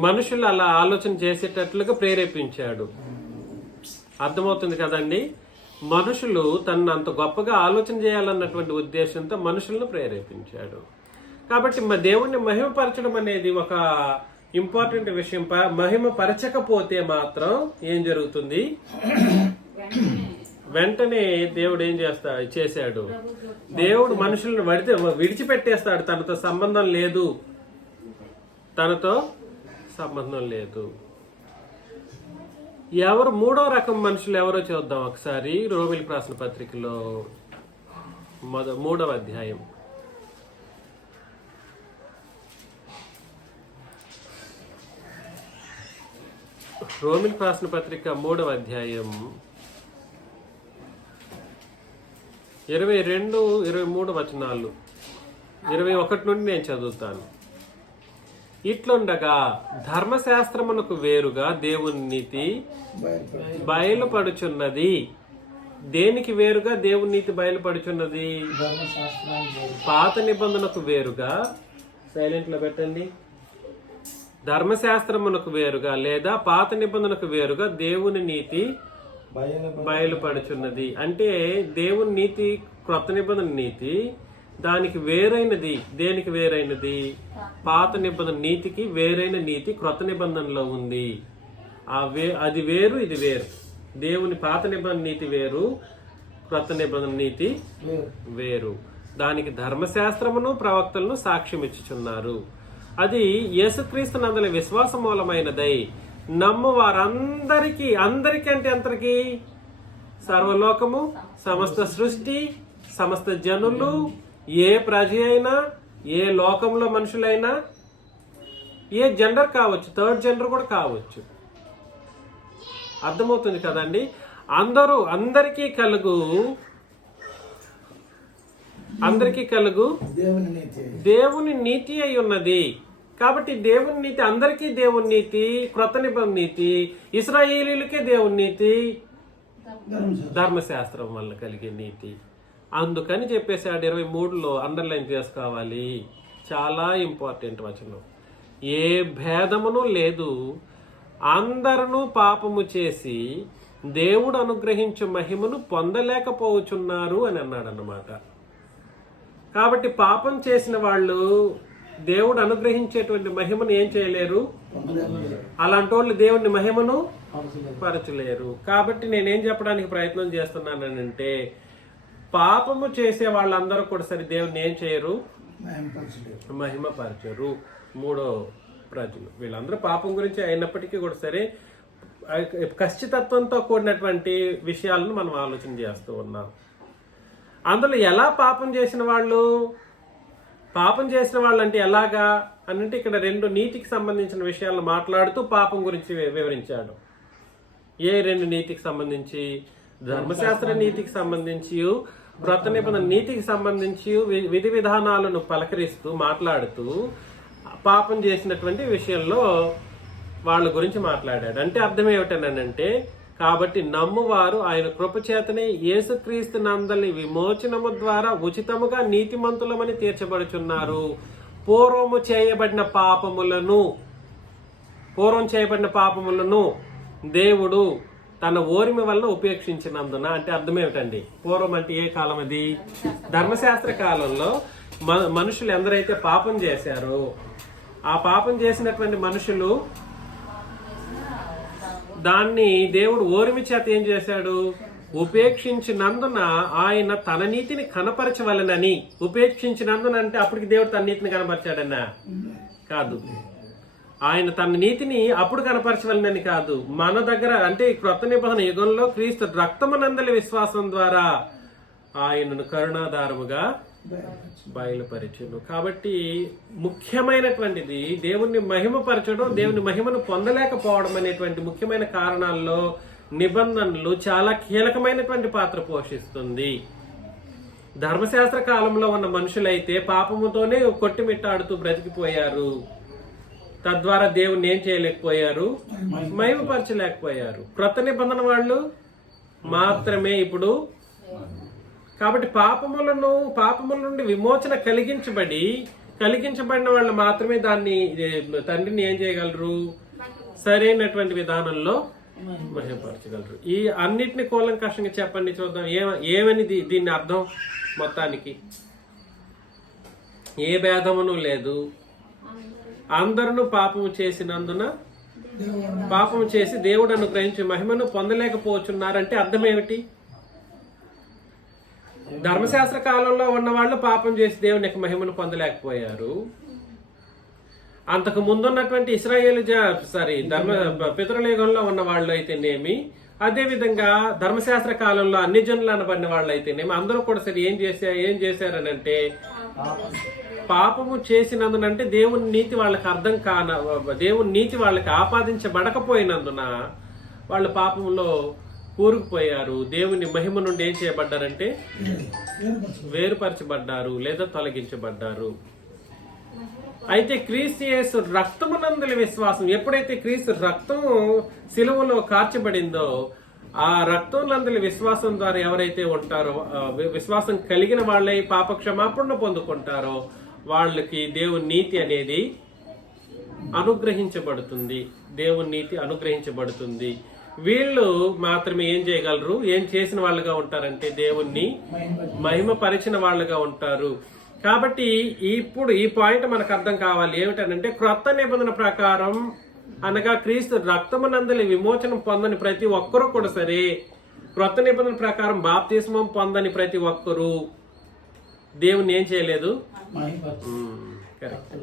మనుషులు అలా ఆలోచన చేసేటట్లుగా ప్రేరేపించాడు. అర్థమవుతుంది కదండి. మనుషులు తనను అంత గొప్పగా ఆలోచన చేయాలన్నటువంటి ఉద్దేశంతో మనుషులను ప్రేరేపించాడు. కాబట్టి దేవుణ్ణి మహిమపరచడం అనేది ఒక ఇంపార్టెంట్ విషయం. మహిమపరచకపోతే మాత్రం ఏం జరుగుతుంది? వెంటనే దేవుడు ఏం చేశాడు? దేవుడు మనుషులను విడిచిపెట్టేస్తాడు. తనతో సంబంధం లేదు. ఎవరు మూడో రకం మనుషులు ఎవరో చూద్దాం ఒకసారి. రోమిలికి రాసిన పత్రికలో 3వ అధ్యాయం. రోమిలికి రాసిన పత్రిక 3వ అధ్యాయం 22, 23 వచనాలు, 21 నుండి నేను చదువుతాను. ఇట్లుండగా ధర్మశాస్త్రమునకు వేరుగా దేవుని నీతి బయలుపడుచున్నది. దేనికి వేరుగా దేవుని నీతి బయలుపడుచున్నది? పాత నిబంధనకు వేరుగా. సైలెంట్ లో పెట్టండి. ధర్మశాస్త్రమునకు వేరుగా లేదా పాత నిబంధనకు వేరుగా దేవుని నీతి బయలుపడుచున్నది. అంటే దేవుని నీతి, క్రొత్త నిబంధన నీతి దానికి వేరైనది. దేనికి వేరైనది? పాత నిబంధన నీతికి వేరైన నీతి క్రొత్త నిబంధనలో ఉంది. అది వేరు, ఇది వేరు. దేవుని పాత నిబంధన నీతి వేరు, క్రొత్త నిబంధన నీతి వేరు. దానికి ధర్మశాస్త్రమును ప్రవక్తలను సాక్ష్యం ఇచ్చుచున్నారు. అది యేసుక్రీస్తు నందలి విశ్వాస మూలమైనదై నమ్ము వారందరికీ, అందరికీ అంటే ఎంతరికి? సర్వలోకము, సమస్త సృష్టి, సమస్త జనులు, ఏ ప్రజ అయినా, ఏ లోకంలో మనుషులైనా, ఏ జెండర్ కావచ్చు, థర్డ్ జెండర్ కూడా కావచ్చు. అర్థమవుతుంది కదండి. అందరికీ కలుగు దేవుని నీతి అయి ఉన్నది. కాబట్టి దేవుని నీతి అందరికీ దేవుని నీతి, క్రొత్త నిబంధన నీతి ఇశ్రాయేలీలకే దేవుని నీతి, ధర్మశాస్త్రం వల్ల కలిగే నీతి. అందుకని చెప్పేసాడు 23లో అండర్లైన్ చేసుకోవాలి. చాలా ఇంపార్టెంట్ వచనం. ఏ భేదమును లేదు, అందరూ పాపము చేసి దేవుడు అనుగ్రహించు మహిమను పొందలేకపోతున్నారు అని అన్నాడు అన్నమాట. కాబట్టి పాపం చేసిన వాళ్ళు దేవుడు అనుగ్రహించేటువంటి మహిమను ఏం చేయలేరు. అలాంటి వాళ్ళు దేవుని మహిమను పరచలేరు. కాబట్టి నేనేం చెప్పడానికి ప్రయత్నం చేస్తున్నానంటే, పాపము చేసే వాళ్ళందరూ కూడా సరే దేవుని ఏం చేయరు, మహిమపరచరు. మూడో ప్రజలు వీళ్ళందరూ పాపం గురించి అయినప్పటికీ కూడా సరే ఖచ్చితత్వంతో కూడినటువంటి విషయాలను మనం ఆలోచన చేస్తూ ఉన్నాం. అందులో ఎలా పాపం చేసిన వాళ్ళు అంటే ఎలాగా అని అంటే, ఇక్కడ 2 నీతికి సంబంధించిన విషయాలను మాట్లాడుతూ పాపం గురించి వివరించాడు. ఏ 2 నీతికి సంబంధించి? ధర్మశాస్త్ర నీతికి సంబంధించి, క్రొత్త నిబంధన నీతికి సంబంధించి విధి విధానాలను పలకరిస్తూ మాట్లాడుతూ పాపం చేసినటువంటి విషయంలో వాళ్ళ గురించి మాట్లాడాడు. అంటే అర్థం ఏమిటనంటే, కాబట్టి నమ్మువారు ఆయన కృపచేతనే యేసుక్రీస్తు నందలి విమోచనము ద్వారా ఉచితముగా నీతిమంతులమని తీర్చబడుచున్నారు. పూర్వం చేయబడిన పాపములను దేవుడు తన ఓరిమి వలన ఉపేక్షించినందున. అంటే అర్థం ఏమిటండి? పూర్వం అంటే ఏ కాలం అది? ధర్మశాస్త్ర కాలంలో మనుషులు ఎందరైతే పాపం చేశారో, ఆ పాపం చేసినటువంటి మనుషులు దాన్ని దేవుడు ఓరిమి చేత ఏం చేశాడు? ఉపేక్షించినందున ఆయన తన నీతిని కనపరచవలనని. ఉపేక్షించినందున అంటే అప్పటికి దేవుడు తన నీతిని కనపరిచాడన్నా కాదు. ఆయన తన నీతిని అప్పుడు కనపరచవలనని కాదు. మన దగ్గర అంటే క్రొత్త నిబంధన యుగంలో క్రీస్తు రక్తమునందలి విశ్వాసం ద్వారా ఆయనను కరుణాధారముగా బయలుపరిచును. కాబట్టి ముఖ్యమైనటువంటిది దేవుణ్ణి మహిమపరచడం, దేవుని మహిమను పొందలేకపోవడం అనేటువంటి ముఖ్యమైన కారణాల్లో నిబంధనలు చాలా కీలకమైనటువంటి పాత్ర పోషిస్తుంది. ధర్మశాస్త్ర కాలంలో ఉన్న మనుషులైతే పాపముతోనే కొట్టిమిట్టాడుతూ బ్రతికిపోయారు. తద్వారా దేవుణ్ణి ఏం చేయలేకపోయారు, మహిమపరచలేకపోయారు. క్రొత్త నిబంధన వాళ్ళు మాత్రమే ఇప్పుడు. కాబట్టి పాపముల నుండి విమోచన కలిగించబడిన వాళ్ళు మాత్రమే దాన్ని తండ్రిని ఏం చేయగలరు, సరైనటువంటి విధానంలో మహిమపరచగలరు. ఈ అన్నిటిని కూలంకషంగా చెప్పండి చూద్దాం. ఏమని దీన్ని అర్థం? మొత్తానికి ఏ భేదమును లేదు, అందరూ పాపము చేసినందున పాపము చేసి దేవుడు అనుగ్రహించి మహిమను పొందలేకపోతున్నారంటే అర్థం ఏమిటి? ధర్మశాస్త్ర కాలంలో ఉన్న వాళ్ళు పాపం చేసి దేవుని యొక్క మహిమను పొందలేకపోయారు. అంతకు ముందున్నటువంటి ఇశ్రాయేలు పితృయుగంలో ఉన్న వాళ్ళు అయితేనేమి, అదే విధంగా ధర్మశాస్త్ర కాలంలో అన్ని జనులు అనబడిన వాళ్ళు అయితేనేమి, అందరూ కూడా సరే ఏం చేశారని అంటే పాపము చేసినందునంటే దేవుని నీతి వాళ్ళకి ఆపాదించబడకపోయినందున వాళ్ళు పాపంలో కూరుకుపోయారు. దేవుని మహిమ నుండి ఏం చేయబడ్డారంటే వేరుపరచబడ్డారు లేదా తొలగించబడ్డారు. అయితే క్రీస్తు యేసు రక్తమునందుల విశ్వాసం, ఎప్పుడైతే క్రీస్తు రక్తం సిలువలో కార్చబడిందో ఆ రక్తమునందుల విశ్వాసం ద్వారా ఎవరైతే ఉంటారో, విశ్వాసం కలిగిన వాళ్ళై పాప క్షమాపణ పొందుకుంటారో వాళ్ళకి దేవుని నీతి అనేది అనుగ్రహించబడుతుంది. దేవుని నీతి అనుగ్రహించబడుతుంది. వీళ్ళు మాత్రమే ఏం చేయగలరు, ఏం చేసిన వాళ్ళుగా ఉంటారంటే దేవుణ్ణి మహిమపరిచిన వాళ్ళుగా ఉంటారు. కాబట్టి ఇప్పుడు ఈ పాయింట్ మనకు అర్థం కావాలి. ఏమిటనంటే క్రొత్త నిబంధన ప్రకారం అనగా క్రీస్తు రక్తమునందలి విమోచనం పొందని ప్రతి ఒక్కరూ కూడా సరే, క్రొత్త నిబంధన ప్రకారం బాప్తిస్మం పొందని ప్రతి ఒక్కరూ దేవుణ్ణి ఏం చేయలేదు. కరెక్ట్.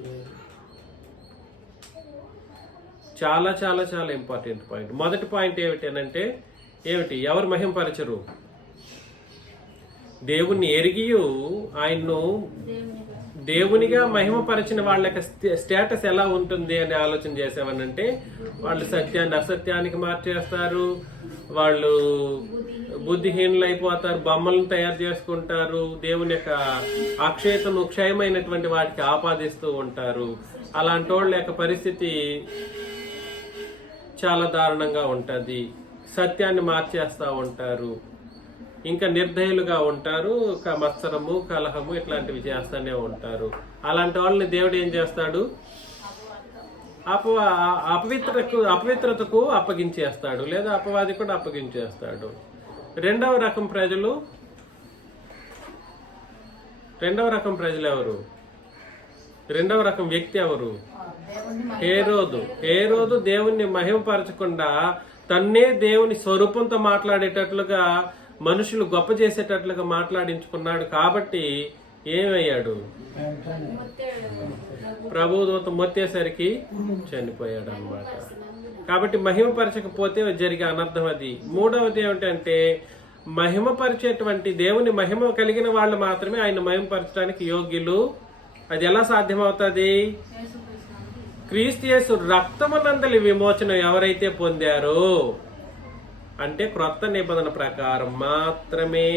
చాలా చాలా చాలా ఇంపార్టెంట్ పాయింట్. మొదటి పాయింట్ ఏమిటి? ఎవరు మహింపరచరు? దేవుణ్ణి ఎరిగియు ఆయన్ను దేవునిగా మహిమపరిచిన వాళ్ళ యొక్క స్టేటస్ ఎలా ఉంటుంది అని ఆలోచన చేసామనంటే, వాళ్ళు సత్యాన్ని అసత్యానికి మార్చేస్తారు, వాళ్ళు బుద్ధిహీనులు అయిపోతారు, బొమ్మలను తయారు చేసుకుంటారు, దేవుని యొక్క అక్షయతను క్షయమైనటువంటి వాటికి ఆపాదిస్తూ ఉంటారు. అలాంటి వాళ్ళ యొక్క పరిస్థితి చాలా దారుణంగా ఉంటది. సత్యాన్ని మార్చేస్తూ ఉంటారు, ఇంకా నిర్దయులుగా ఉంటారు, మత్సరము కలహము ఇట్లాంటివి చేస్తూనే ఉంటారు. అలాంటి వాళ్ళని దేవుడు ఏం చేస్తాడు? అపవిత్రతకు అప్పగించేస్తాడు, లేదా అపవాది కూడా అప్పగించేస్తాడు. రెండవ రకం ప్రజలు ఎవరు? రెండవ రకం వ్యక్తి ఎవరు? హేరోదు దేవుణ్ణి మహిమపరచకుండా తన్నే దేవుని స్వరూపంతో మాట్లాడేటట్లుగా, మనుషులు గొప్ప చేసేటట్లుగా మాట్లాడించుకున్నాడు. కాబట్టి ఏమయ్యాడు? ప్రభుదూత మొత్తేసరికి చనిపోయాడు అన్నమాట. కాబట్టి మహిమపరచకపోతే జరిగే అనర్థం అది. మూడవది ఏమిటంటే, మహిమపరిచేటువంటి దేవుని మహిమ కలిగిన వాళ్ళు మాత్రమే ఆయన మహిమపరచడానికి యోగ్యులు. అది ఎలా సాధ్యమవుతుంది? క్రీస్తు యేసు రక్తమునందలి విమోచనం ఎవరైతే పొందారో, అంటే క్రొత్త నిబంధన ప్రకారం మాత్రమే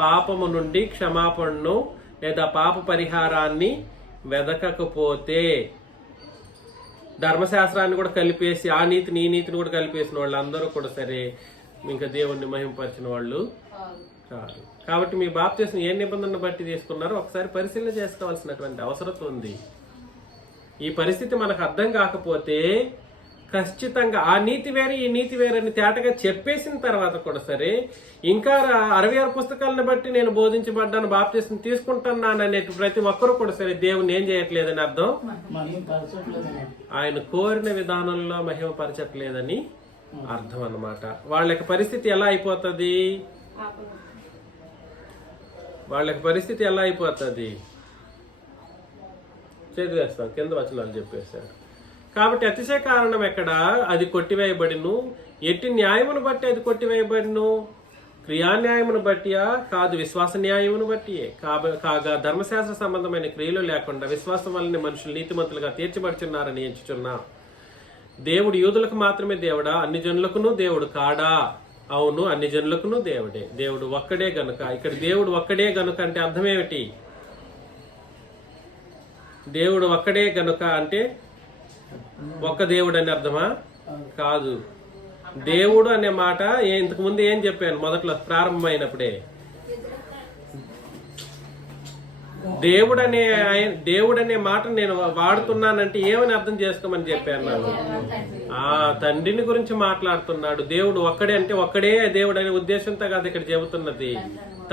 పాపము నుండి క్షమాపణను లేదా పాప పరిహారాన్ని వెదకకపోతే, ధర్మశాస్త్రాన్ని కూడా కలిపేసి ఆ నీతిని ఈ నీతిని కూడా కలిపేసిన వాళ్ళు అందరూ కూడా సరే ఇంకా దేవుణ్ణి మహిమపరిచిన వాళ్ళు కాదు. కాబట్టి మీ బాప్తిస్మం ఏ నిబంధనను బట్టి తీసుకున్నారో ఒకసారి పరిశీలన చేసుకోవాల్సినటువంటి అవసరం ఉంది. ఈ పరిస్థితి మనకు అర్థం కాకపోతే ఖచ్చితంగా ఆ నీతి వేరే ఈ నీతి వేరే అని తేటగా చెప్పేసిన తర్వాత కూడా సరే, ఇంకా 66 పుస్తకాలను బట్టి నేను బోధించబడ్డాను, బాప్తిస్మం తీసుకుంటున్నాను అనే ప్రతి ఒక్కరు కూడా సరే దేవుని ఏం చేయట్లేదని అర్థం. ఆయన కోరిన విధానంలో మహిమపరచట్లేదని అర్థం అన్నమాట. వాళ్ళ యొక్క పరిస్థితి ఎలా అయిపోతుంది? చదివేస్తాం, కింద వచనాలు చెప్పేశారు. కాబట్టి అతిశయ కారణం ఎక్కడ? అది కొట్టివేయబడిను. ఎట్టి న్యాయమును బట్టి అది కొట్టివేయబడిను? క్రియాన్యాయమును బట్టియా? కాదు, విశ్వాస న్యాయమును బట్టియే. కాగా ధర్మశాస్త్ర సంబంధమైన క్రియలు లేకుండా విశ్వాసం వల్లనే మనుషులు నీతిమంతులుగా తీర్చబడుచున్నారని ఎంచుచున్నా. దేవుడు యూదులకు మాత్రమే దేవుడా? అన్ని జనులకును దేవుడు కాడా? అవును, అన్ని జనులకును దేవుడే. దేవుడు ఒక్కడే గనుక, ఇక్కడ దేవుడు ఒక్కడే గనుక అంటే అర్థం ఏమిటి? దేవుడు ఒక్కడే గనుక అంటే ఒక్క దేవుడు అని అర్థమా? కాదు. దేవుడు అనే మాట ఇంతకు ముందు ఏం చెప్పాను మొదట్లో ప్రారంభమైనప్పుడే, దేవుడు అనే మాట నేను వాడుతున్నానంటే ఏమని అర్థం చేసుకోమని చెప్పాను నాకు. తండ్రిని గురించి మాట్లాడుతున్నాడు. దేవుడు ఒక్కడే అంటే ఒక్కడే దేవుడు అనే ఉద్దేశంతో కాదు ఇక్కడ చెబుతున్నది,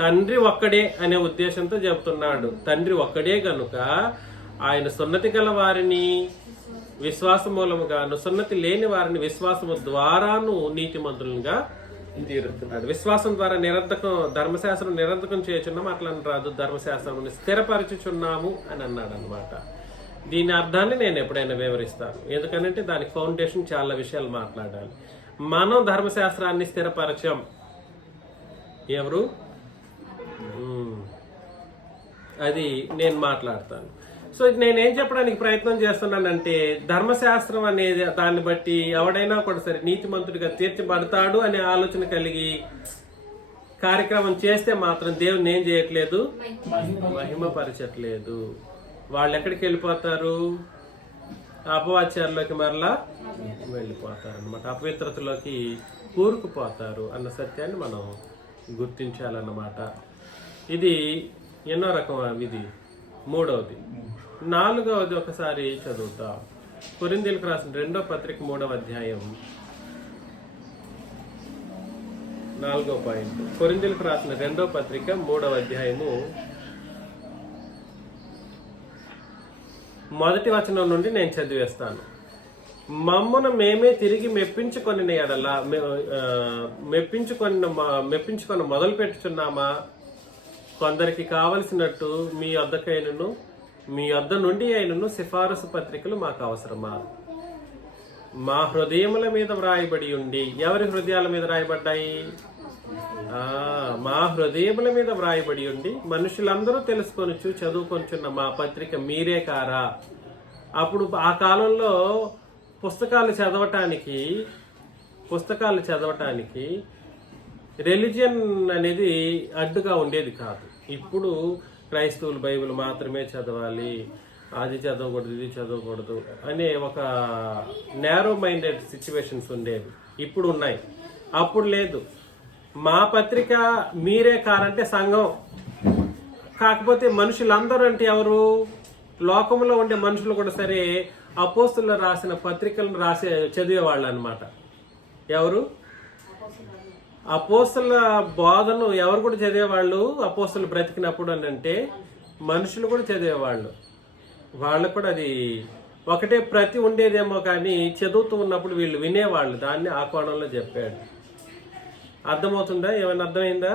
తండ్రి ఒక్కడే అనే ఉద్దేశంతో చెబుతున్నాడు. తండ్రి ఒక్కడే గనుక ఆయన సున్నతి గల వారిని విశ్వాస మూలముగాను, సున్నతి లేని వారిని విశ్వాసము ద్వారాను నీతిమంతులుగా తీరుతున్నాడు. విశ్వాసం ద్వారా నిరర్ధకం, ధర్మశాస్త్రం నిరర్ధకం చేయుచున్నాము అట్లా రాదు, ధర్మశాస్త్రం స్థిరపరచుచున్నాము అని అన్నాడు అనమాట. దీని అర్థాన్ని నేను ఎప్పుడైనా వివరిస్తాను, ఎందుకంటే దానికి ఫౌండేషన్ చాలా విషయాలు మాట్లాడాలి. మనం ధర్మశాస్త్రాన్ని స్థిరపరచం, ఎవరు? అది నేను మాట్లాడతాను. సో నేనేం చెప్పడానికి ప్రయత్నం చేస్తున్నానంటే, ధర్మశాస్త్రం అనేది దాన్ని బట్టి ఎవడైనా కూడా సరే నీతిమంతుడిగా తీర్చబడతాడు అనే ఆలోచన కలిగి కార్యక్రమం చేస్తే మాత్రం దేవుని ఏం చేయట్లేదు, మహిమపరచట్లేదు. వాళ్ళు ఎక్కడికి వెళ్ళిపోతారు? అపవాచ్యాల్లోకి మరలా వెళ్ళిపోతారు అనమాట, అపవిత్రతలోకి కూరుకుపోతారు అన్న సత్యాన్ని మనం గుర్తించాలన్నమాట. ఇది ఎన్నో రకం విధి. మూడవది. నాలుగవది ఒకసారి చదువుతాం. కొరింథీయులకు రాసిన 2వ పత్రిక 3వ అధ్యాయం 4వ పాయింట్. కొరింథీయులకు రాసిన 2వ పత్రిక 3వ అధ్యాయము 1వ వచనం నుండి నేను చదివేస్తాను. మమ్మును మేమే తిరిగి మెప్పించుకొని ఎడల మెప్పించుకొని మొదలు పెట్టుచున్నామా? కొందరికి కావలసినట్టు మీ వద్దకైనను మీ వద్ద నుండి అయినను సిఫారసు పత్రికలు మాకు అవసరమా? మా హృదయముల మీద వ్రాయబడి ఉండి, ఎవరి హృదయాల మీద రాయబడ్డాయి? మా హృదయముల మీద వ్రాయబడి ఉండి మనుషులందరూ తెలుసుకొనుచు చదువుకొనుచున్న మా పత్రిక మీరే కారా? అప్పుడు ఆ కాలంలో పుస్తకాలు చదవటానికి రిలీజియన్ అనేది అడ్డుగా ఉండేది కాదు. ఇప్పుడు క్రైస్తవులు బైబిల్ మాత్రమే చదవాలి, అది చదవకూడదు ఇది చదవకూడదు అనే ఒక నేరో మైండెడ్ సిచ్యువేషన్స్ ఉండేవి. ఇప్పుడు ఉన్నాయి, అప్పుడు లేదు. మా పత్రిక మీరే కారంటే సంఘం. కాకపోతే మనుషులందరూ అంటే ఎవరు? లోకంలో ఉండే మనుషులు కూడా సరే అపోస్తులు రాసిన పత్రికలను చదివేవాళ్ళు అనమాట. ఎవరు? అపోస్తుల బోధను ఎవరు కూడా చదివేవాళ్ళు? అపోస్తులు బ్రతికినప్పుడు అని అంటే మనుషులు కూడా చదివేవాళ్ళు. వాళ్ళకు కూడా అది ఒకటే ప్రతి ఉండేదేమో, కానీ చదువుతూ ఉన్నప్పుడు వీళ్ళు వినేవాళ్ళు. దాన్ని ఆ కోణంలో చెప్పాడు. అర్థమవుతుందా? ఏమైనా అర్థమైందా?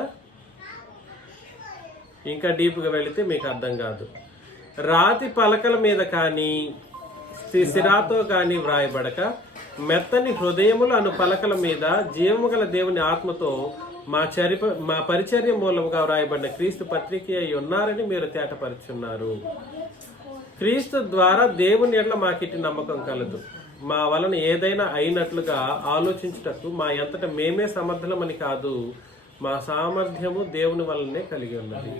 ఇంకా డీప్గా వెళితే మీకు అర్థం కాదు. రాతి పలకల మీద కానీ సిరాతో కానీ వ్రాయబడక మెత్తని హృదయములు అను పలకల మీద జీవము గల దేవుని ఆత్మతో మా పరిచర్య మూలముగా వ్రాయబడిన క్రీస్తు పత్రిక అయి ఉన్నారని మీరు తేటపరుచున్నారు. క్రీస్తు ద్వారా దేవుని ఎడల మాకిటి నమ్మకం కలదు. మా వలన ఏదైనా అయినట్లుగా ఆలోచించుటకు మా ఎంతట మేమే సమర్థులమని కాదు, మా సామర్థ్యము దేవుని వలనే కలిగి ఉన్నది.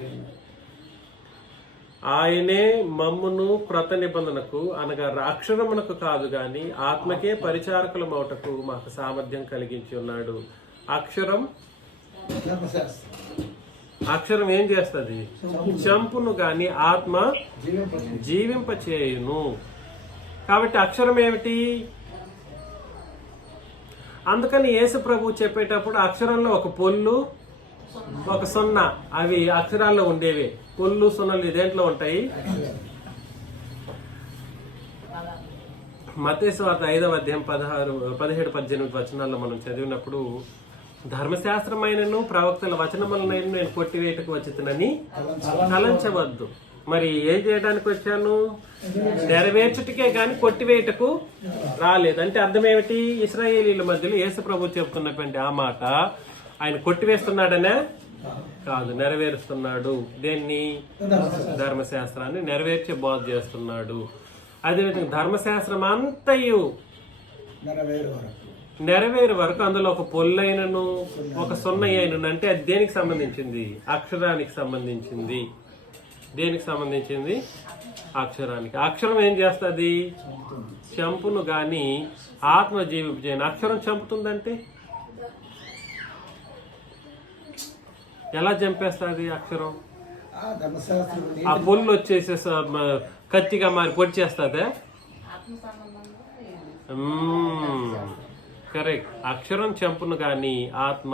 ఆయనే మమ్మును క్రొత్త నిబంధనకు అనగా అక్షరమునకు కాదు గాని ఆత్మకే పరిచారకులమౌటకు మాకు సామర్థ్యం కలిగించి ఉన్నాడు. అక్షరం ఏం చేస్తుంది? చంపును గాని ఆత్మ జీవింపచేయును. కాబట్టి అక్షరం ఏమిటి? అందుకని యేసు ప్రభు చెప్పేటప్పుడు అక్షరంలో ఒక పొల్లు ఒక సున్నా, అవి అక్షరాల్లో ఉండేవి. పొల్లు సున్నలు దేంట్లో ఉంటాయి? మత్తయి సువార్త 5వ అధ్యాయం 17-18 వచనాల్లో మనం చదివినప్పుడు, ధర్మశాస్త్రమైనను ప్రవక్తల వచనములనైనా నేను కొట్టివేయటకు వచ్చినని తలంచవద్దు. మరి ఏం చేయడానికి వచ్చాను? నెరవేర్చుటకే గాని కొట్టివేయటకు రాలేదు. అంటే అర్థం ఏమిటి? ఇశ్రాయేలీల మధ్యలో యేసు ప్రభు చెప్తున్నటువంటి ఆ మాట ఆయన కొట్టివేస్తున్నాడనే కాదు, నెరవేరుస్తున్నాడు. దేన్ని? ధర్మశాస్త్రాన్ని నెరవేర్చే బోధ చేస్తున్నాడు. అదేవిధంగా ధర్మశాస్త్రం అంతయు నెరవేరు వరకు అందులో ఒక పొల్లైనను ఒక సున్నయ్యను అంటే అది దేనికి సంబంధించింది? అక్షరానికి సంబంధించింది. దేనికి సంబంధించింది? అక్షరానికి. అక్షరం ఏం చేస్తుంది? చంపును గాని ఆత్మ జీవింపజేయను. అక్షరం చంపుతుందంటే ఎలా చంపేస్తుంది అక్షరం? ఆ ధర్మశాస్త్రం ఆ పొల్లు వచ్చేసి కత్తిగా మారి పొడి చేస్తుందా? కరెక్ట్. అక్షరం చంపును గాని ఆత్మ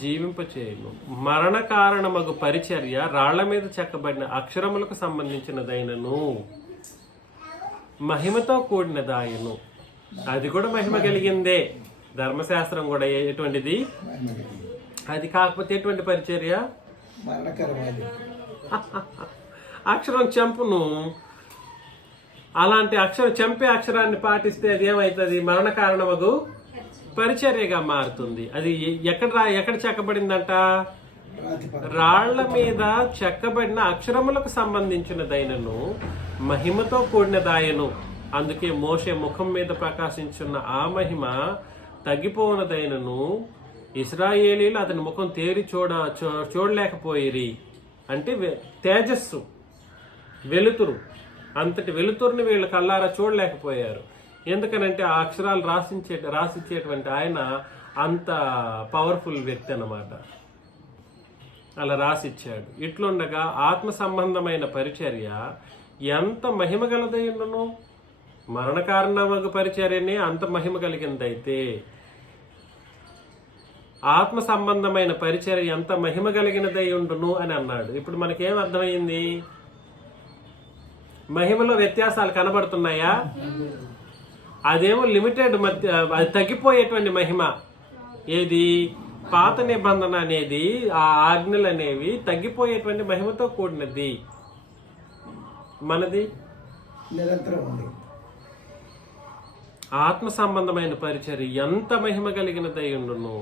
జీవింపచేయను. మరణ కారణమగు పరిచర్య రాళ్ల మీద చెక్కబడిన అక్షరములకు సంబంధించినదైనను మహిమతో కూడినదాయను. అది కూడా మహిమ కలిగిందే. ధర్మశాస్త్రం కూడా ఎటువంటిది? అది కాకపోతే ఎటువంటి పరిచర్య? మరణకరమైనది. అక్షరం చంపును. అలాంటి అక్షరం చంపే అక్షరాన్ని పాటిస్తే అది ఏమవుతుంది? మరణ కారణమగు పరిచర్యగా మారుతుంది. అది ఎక్కడ చెక్కబడిందంట? రాళ్ల మీద చెక్కబడిన అక్షరములకు సంబంధించినదైనను మహిమతో కూడినదాయను. అందుకే మోషే ముఖం మీద ప్రకాశించున్న ఆ మహిమ తగ్గిపోనదైనను ఇశ్రాయేలీలు అతని ముఖం తేరి చూడలేకపోయిరి. అంటే తేజస్సు, వెలుతురు, అంతటి వెలుతురుని వీళ్ళు కల్లారా చూడలేకపోయారు. ఎందుకనంటే ఆ అక్షరాలు రాసిచ్చేటువంటి ఆయన అంత పవర్ఫుల్ వ్యక్తి అన్నమాట. అలా రాసిచ్చాడు. ఇట్లుండగా ఆత్మ సంబంధమైన పరిచర్య ఎంత మహిమ గలదైనను, మరణ కారణమగు పరిచర్యనే అంత మహిమ కలిగిందైతే ఆత్మ సంబంధమైన పరిచర్య ఎంత మహిమ కలిగినదై ఉండును అని అన్నాడు. ఇప్పుడు మనకేం అర్థమైంది? మహిమలో వ్యత్యాసాలు కనబడుతున్నాయా? అదేమో లిమిటెడ్ మధ్య, అది తగ్గిపోయేటువంటి మహిమ. ఏది? పాత నిబంధన అనేది, ఆ ఆజ్ఞలు అనేవి తగ్గిపోయేటువంటి మహిమతో కూడినది. మనది నిరంతరం ఉంది. ఆత్మ సంబంధమైన పరిచర్య ఎంత మహిమ కలిగినదై ఉండును.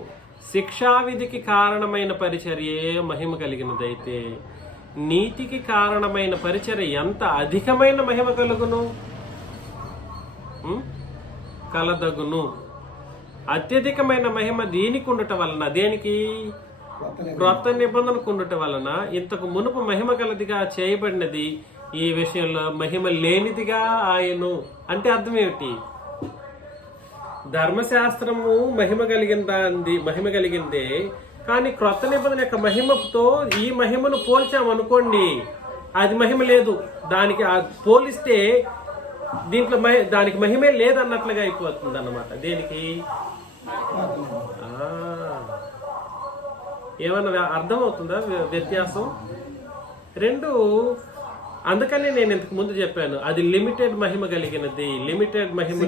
శిక్షావిధికి కారణమైన పరిచర్యే మహిమ కలిగినదైతే నీతికి కారణమైన పరిచర్య ఎంత అధికమైన మహిమ కలుగును, కలదగును. అత్యధికమైన మహిమ దీనికి ఉండటం వలన, దేనికి? క్రొత్త నిబంధనకు ఉండటం వలన ఇంతకు మునుపు మహిమ కలదిగా చేయబడినది ఈ విషయంలో మహిమ లేనిదిగా ఆయను. అంటే అర్థం ఏమిటి? ధర్మశాస్త్రము మహిమ కలిగిందే, కానీ క్రొత్త నిబంధన యొక్క మహిమతో ఈ మహిమను పోల్చామనుకోండి, అది మహిమ లేదు. దానికి పోలిస్తే దీంట్లో దానికి మహిమే లేదన్నట్లుగా అయిపోతుంది అన్నమాట. దేనికి? ఏమన్నా అర్థమవుతుందా వ్యత్యాసం? రెండు. అందుకని నేను ఇంతకు ముందు చెప్పాను, అది లిమిటెడ్ మహిమ కలిగినది. లిమిటెడ్ మహిమ.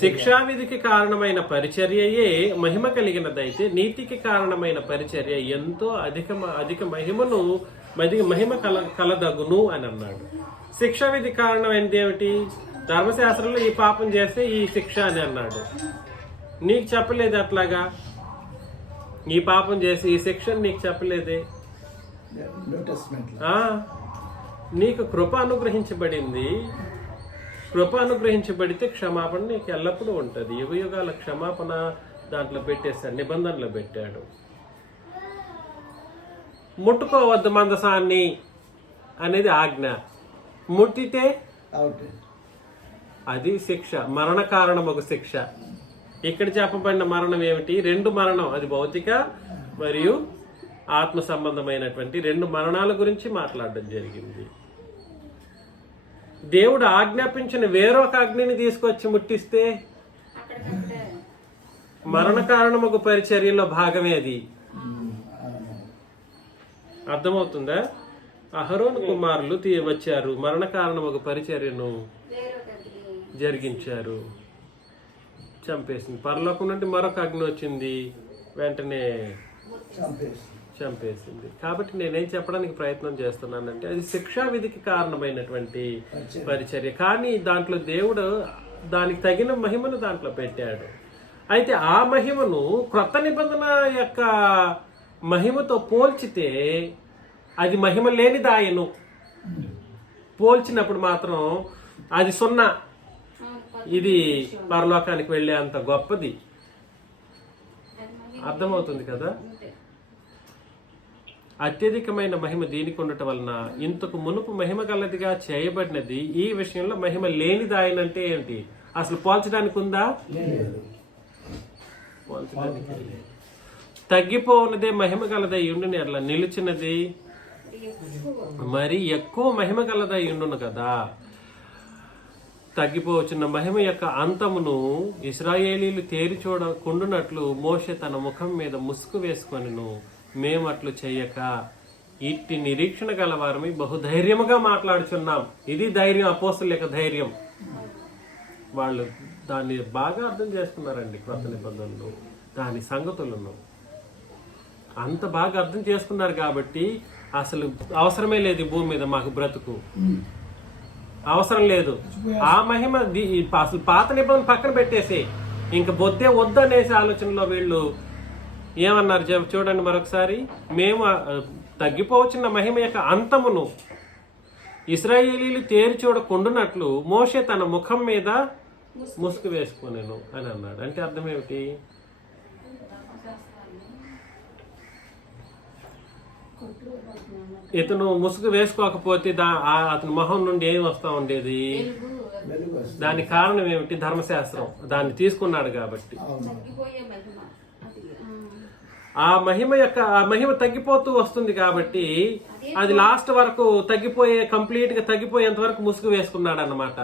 శిక్షావిధికి కారణమైన పరిచర్యయే మహిమ కలిగినదైతే నీతికి కారణమైన పరిచర్య ఎంతో అధిక మహిమ కలదగును అని అన్నాడు. శిక్షావిధి కారణమైనది ఏమిటి? ధర్మశాస్త్రంలో ఈ పాపం చేస్తే ఈ శిక్ష అని అన్నాడు. నీకు చెప్పలేదు అట్లాగా? ఈ పాపం చేసి ఈ శిక్ష నీకు చెప్పలేదే. నీకు కృప అనుగ్రహించబడింది. కృప అనుగ్రహించబడితే క్షమాపణ నీకు ఎల్లప్పుడూ ఉంటుంది. యుగాల క్షమాపణ దాంట్లో పెట్టేశాడు, నిబంధనలో పెట్టాడు. ముట్టుకోవద్దు మందసాన్ని అనేది ఆజ్ఞ. ముట్టితే అది శిక్ష, మరణ కారణమొక శిక్ష. ఇక్కడ చెప్పబడిన మరణం ఏమిటి? రెండు మరణం. అది భౌతిక మరియు ఆత్మ సంబంధమైనటువంటి రెండు మరణాల గురించి మాట్లాడడం జరిగింది. దేవుడు ఆజ్ఞాపించిన వేరొక అగ్నిని తీసుకొచ్చి ముట్టిస్తే మరణ కారణమొక పరిచర్యలో భాగమే అది. అర్థమవుతుందా? అహరోను కుమారులు వచ్చారు, మరణ కారణమొక పరిచర్యను జరిగించారు, చంపేసింది. పరలోకం నుండి మరొక అగ్ని వచ్చింది, వెంటనే చంపేసింది. కాబట్టి నేనేం చెప్పడానికి ప్రయత్నం చేస్తున్నానంటే అది శిక్షా విధికి కారణమైనటువంటి పరిచర్య. కానీ దాంట్లో దేవుడు దానికి తగిన మహిమను దాంట్లో పెట్టాడు. అయితే ఆ మహిమను క్రొత్త నిబంధన యొక్క మహిమతో పోల్చితే అది మహిమ లేనిదాయను. పోల్చినప్పుడు మాత్రం అది సున్నా. ఇది పరలోకానికి వెళ్ళే అంత గొప్పది. అర్థమవుతుంది కదా. అత్యధికమైన మహిమ దీనికి ఉండటం వలన ఇంతకు మునుపు మహిమ గలదిగా చేయబడినది ఈ విషయంలో మహిమ లేనిదాయనంటే ఏంటి? అసలు పోల్చడానికి ఉందా? పోల్చడానికి లేదు. తగ్గిపోవున్నదే మహిమ గలదై ఉండుని అట్లా నిలిచినది మరి ఎక్కువ మహిమ గలదై ఉండును కదా. తగ్గిపోవచ్చున్న మహిమ యొక్క అంతమును ఇశ్రాయేలీలు తేరి చూడకుండునట్లు మోషే తన ముఖం మీద ముసుగు వేసుకొనిను. మేమట్లు చెయ్యక ఇట్టి నిరీక్షణ గలవారమై బహుధైర్యముగా మాట్లాడుచున్నాం. ఇది ధైర్యం, అపోస్తలుల యొక్క ధైర్యం. వాళ్ళు దాన్ని బాగా అర్థం చేసుకున్నారండి. కొత్త నిబంధనలు దాని సంగతులను అంత బాగా అర్థం చేసుకున్నారు కాబట్టి అసలు అవసరమే లేదు ఈ భూమి మీద మాకు బ్రతుకు అవసరం లేదు. ఆ మహిమ అసలు పాత నిబంధన పక్కన పెట్టేసి ఇంక బొద్దే వద్దనేసి ఆలోచనలో వీళ్ళు ఏమన్నారు చూడండి మరొకసారి. మేము తగ్గిపోవచ్చిన మహిమ యొక్క అంతమును ఇశ్రాయేలీలు తేరి చూడకుండునట్లు మోషే తన ముఖం మీద ముసుగు వేసుకునేను అని అన్నాడు. అంటే అర్థం ఏమిటి? ఇతను ముసుగు వేసుకోకపోతే అతని మొహం నుండి ఏం వస్తా ఉండేది? దానికి కారణం ఏమిటి? ధర్మశాస్త్రం దాన్ని తీసుకున్నాడు కాబట్టి. ఆ మహిమ తగ్గిపోతూ వస్తుంది కాబట్టి అది లాస్ట్ వరకు కంప్లీట్ గా తగ్గిపోయేంత వరకు ముసుగు వేసుకున్నాడు అన్నమాట.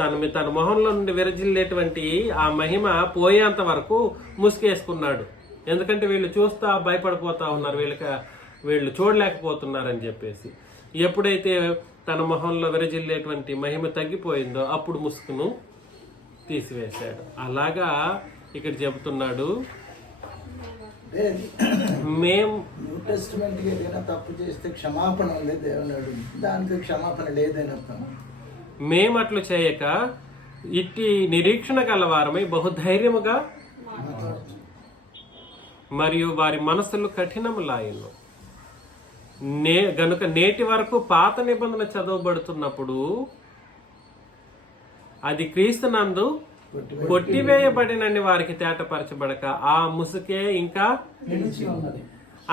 తన మొహంలో నుండి విరజిల్లేటువంటి ఆ మహిమ పోయేంత వరకు ముసుగేసుకున్నాడు. ఎందుకంటే వీళ్ళు చూస్తా భయపడిపోతా ఉన్నారు, వీళ్ళు చూడలేకపోతున్నారని చెప్పేసి. ఎప్పుడైతే తన మొహంలో విరజిల్లేటువంటి మహిమ తగ్గిపోయిందో అప్పుడు ముసుగును తీసివేశాడు. అలాగా ఇక్కడ చెబుతున్నాడు. మేము న్యూ టెస్టిమెంట్ ఏదైనా తప్పు చేస్తే క్షమాపణ ఉంది దేవుడు, దానికి క్షమాపణ లేదని మేము అట్లు చేయక ఇట్టి నిరీక్షణ గలవారమై బహుధైర్యముగా మరియు వారి మనసులు కఠినములాయను. గనుక నేటి వరకు పాత నిబంధన చదవబడుతున్నప్పుడు అది క్రీస్తునందు కొట్టివేయబడినని వారికి తేటపరచబడక ఆ ముసుకే ఇంకా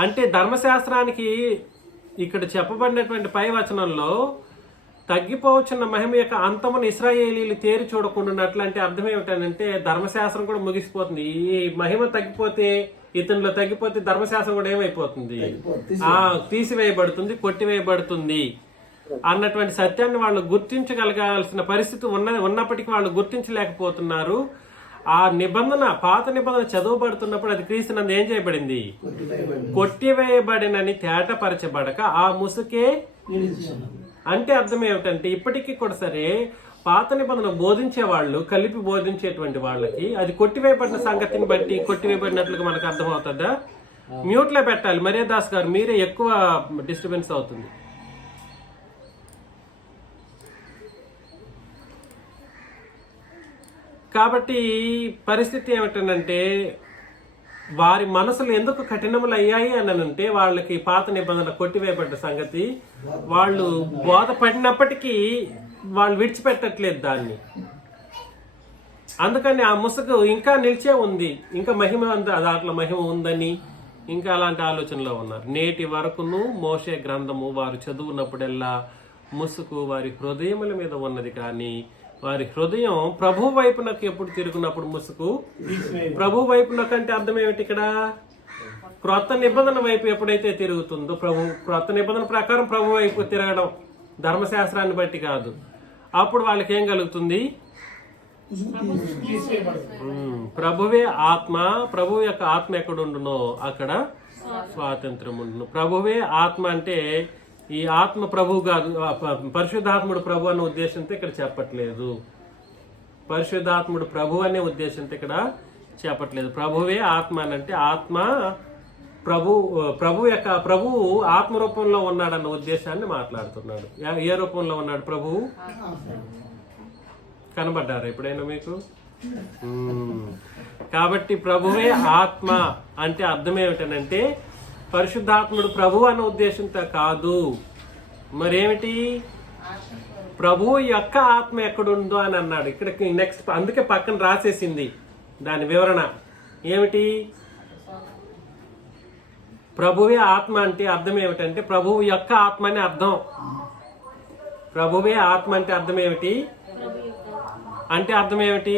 అంటే ధర్మశాస్త్రానికి ఇక్కడ చెప్పబడినటువంటి పై వచనంలో తగ్గిపోవచ్చున్న మహిమ యొక్క అంతమును ఇశ్రాయేలీలు తేరి చూడకుండానట్లు. అంటే అర్థం ఏమిటంటే ధర్మశాస్త్రం కూడా ముగిసిపోతుంది. ఈ మహిమ తగ్గిపోతే, ఇతనిలో తగ్గిపోతే ధర్మశాస్త్రం కూడా ఏమైపోతుంది? తీసివేయబడుతుంది, కొట్టివేయబడుతుంది అన్నటువంటి సత్యాన్ని వాళ్ళు గుర్తించగలగాల్సిన పరిస్థితి ఉన్నప్పటికీ వాళ్ళు గుర్తించలేకపోతున్నారు. ఆ నిబంధన, పాత నిబంధన చదవబడుతున్నప్పుడు అది క్రీస్తునందు ఏం చేయబడింది? కొట్టివేయబడినని తేటపరచబడక ఆ ముసుకే. అంటే అర్థం ఏమిటంటే ఇప్పటికీ కూడా సరే పాత నిబంధన బోధించే వాళ్ళు, కలిపి బోధించేటువంటి వాళ్ళకి అది కొట్టివేయబడిన సంగతిని బట్టి కొట్టివేయబడినట్లుగా మనకు అర్థమవుతుందా? మ్యూట్లో పెట్టాలి. మరే దాస్ గారు, మీరే ఎక్కువ డిస్టర్బెన్స్ అవుతుంది. కాబట్టి పరిస్థితి ఏమిటంటే వారి మనసులు ఎందుకు కఠినములు అయ్యాయి అని అంటే వాళ్ళకి పాత నిబంధన కొట్టివేయబడ్డ సంగతి వాళ్ళు బోధపడినప్పటికీ వాళ్ళు విడిచిపెట్టట్లేదు దాన్ని. అందుకని ఆ ముసుగు ఇంకా నిలిచే ఉంది, ఇంకా మహిమ దాంట్లో మహిమ ఉందని ఇంకా అలాంటి ఆలోచనలో ఉన్నారు. నేటి వరకును మోషే గ్రంథము వారు చదువునప్పుడల్లా ముసుగు వారి హృదయముల మీద ఉన్నది, కానీ వారి హృదయం ప్రభు వైపునకు ఎప్పుడు తిరుగునప్పుడు ముసుగు ప్రభు వైపునకు. అంటే అర్థం ఏమిటి ఇక్కడ? క్రొత్త నిబంధన వైపు ఎప్పుడైతే తిరుగుతుందో, క్రొత్త నిబంధన ప్రకారం ప్రభు వైపు తిరగడం, ధర్మశాస్త్రాన్ని బట్టి కాదు, అప్పుడు వాళ్ళకి ఏం కలుగుతుంది? ప్రభువే ఆత్మ. ప్రభు యొక్క ఆత్మ ఎక్కడుండునో అక్కడ స్వాతంత్రం ఉండును. ప్రభువే ఆత్మ అంటే ఈ ఆత్మ ప్రభు కాదు, పరిశుద్ధాత్ముడు ప్రభు అనే ఉద్దేశంతో ఇక్కడ చెప్పట్లేదు. పరిశుద్ధాత్ముడు ప్రభు అనే ఉద్దేశంతో ఇక్కడ చెప్పట్లేదు. ప్రభువే ఆత్మ అని అంటే ఆత్మ ప్రభువు ఆత్మ రూపంలో ఉన్నాడన్న ఉద్దేశాన్ని మాట్లాడుతున్నాడు. ఏ రూపంలో ఉన్నాడు ప్రభువు? కనబడ్డారా ఎప్పుడైనా మీకు? కాబట్టి ప్రభువే ఆత్మ అంటే అర్థం ఏమిటనంటే పరిశుద్ధాత్ముడు ప్రభు అన్న ఉద్దేశంతో కాదు, మరేమిటి? ప్రభువు యొక్క ఆత్మ ఎక్కడుందో అని అన్నాడు. ఇక్కడ నెక్స్ట్ అందుకే పక్కన రాసేసింది దాని వివరణ ఏమిటి? ప్రభువే ఆత్మ అంటే అర్థం ఏమిటంటే ప్రభువు యొక్క ఆత్మ అని అర్థం. ప్రభువే ఆత్మ అంటే అర్థం ఏమిటి? అంటే అర్థం ఏమిటి?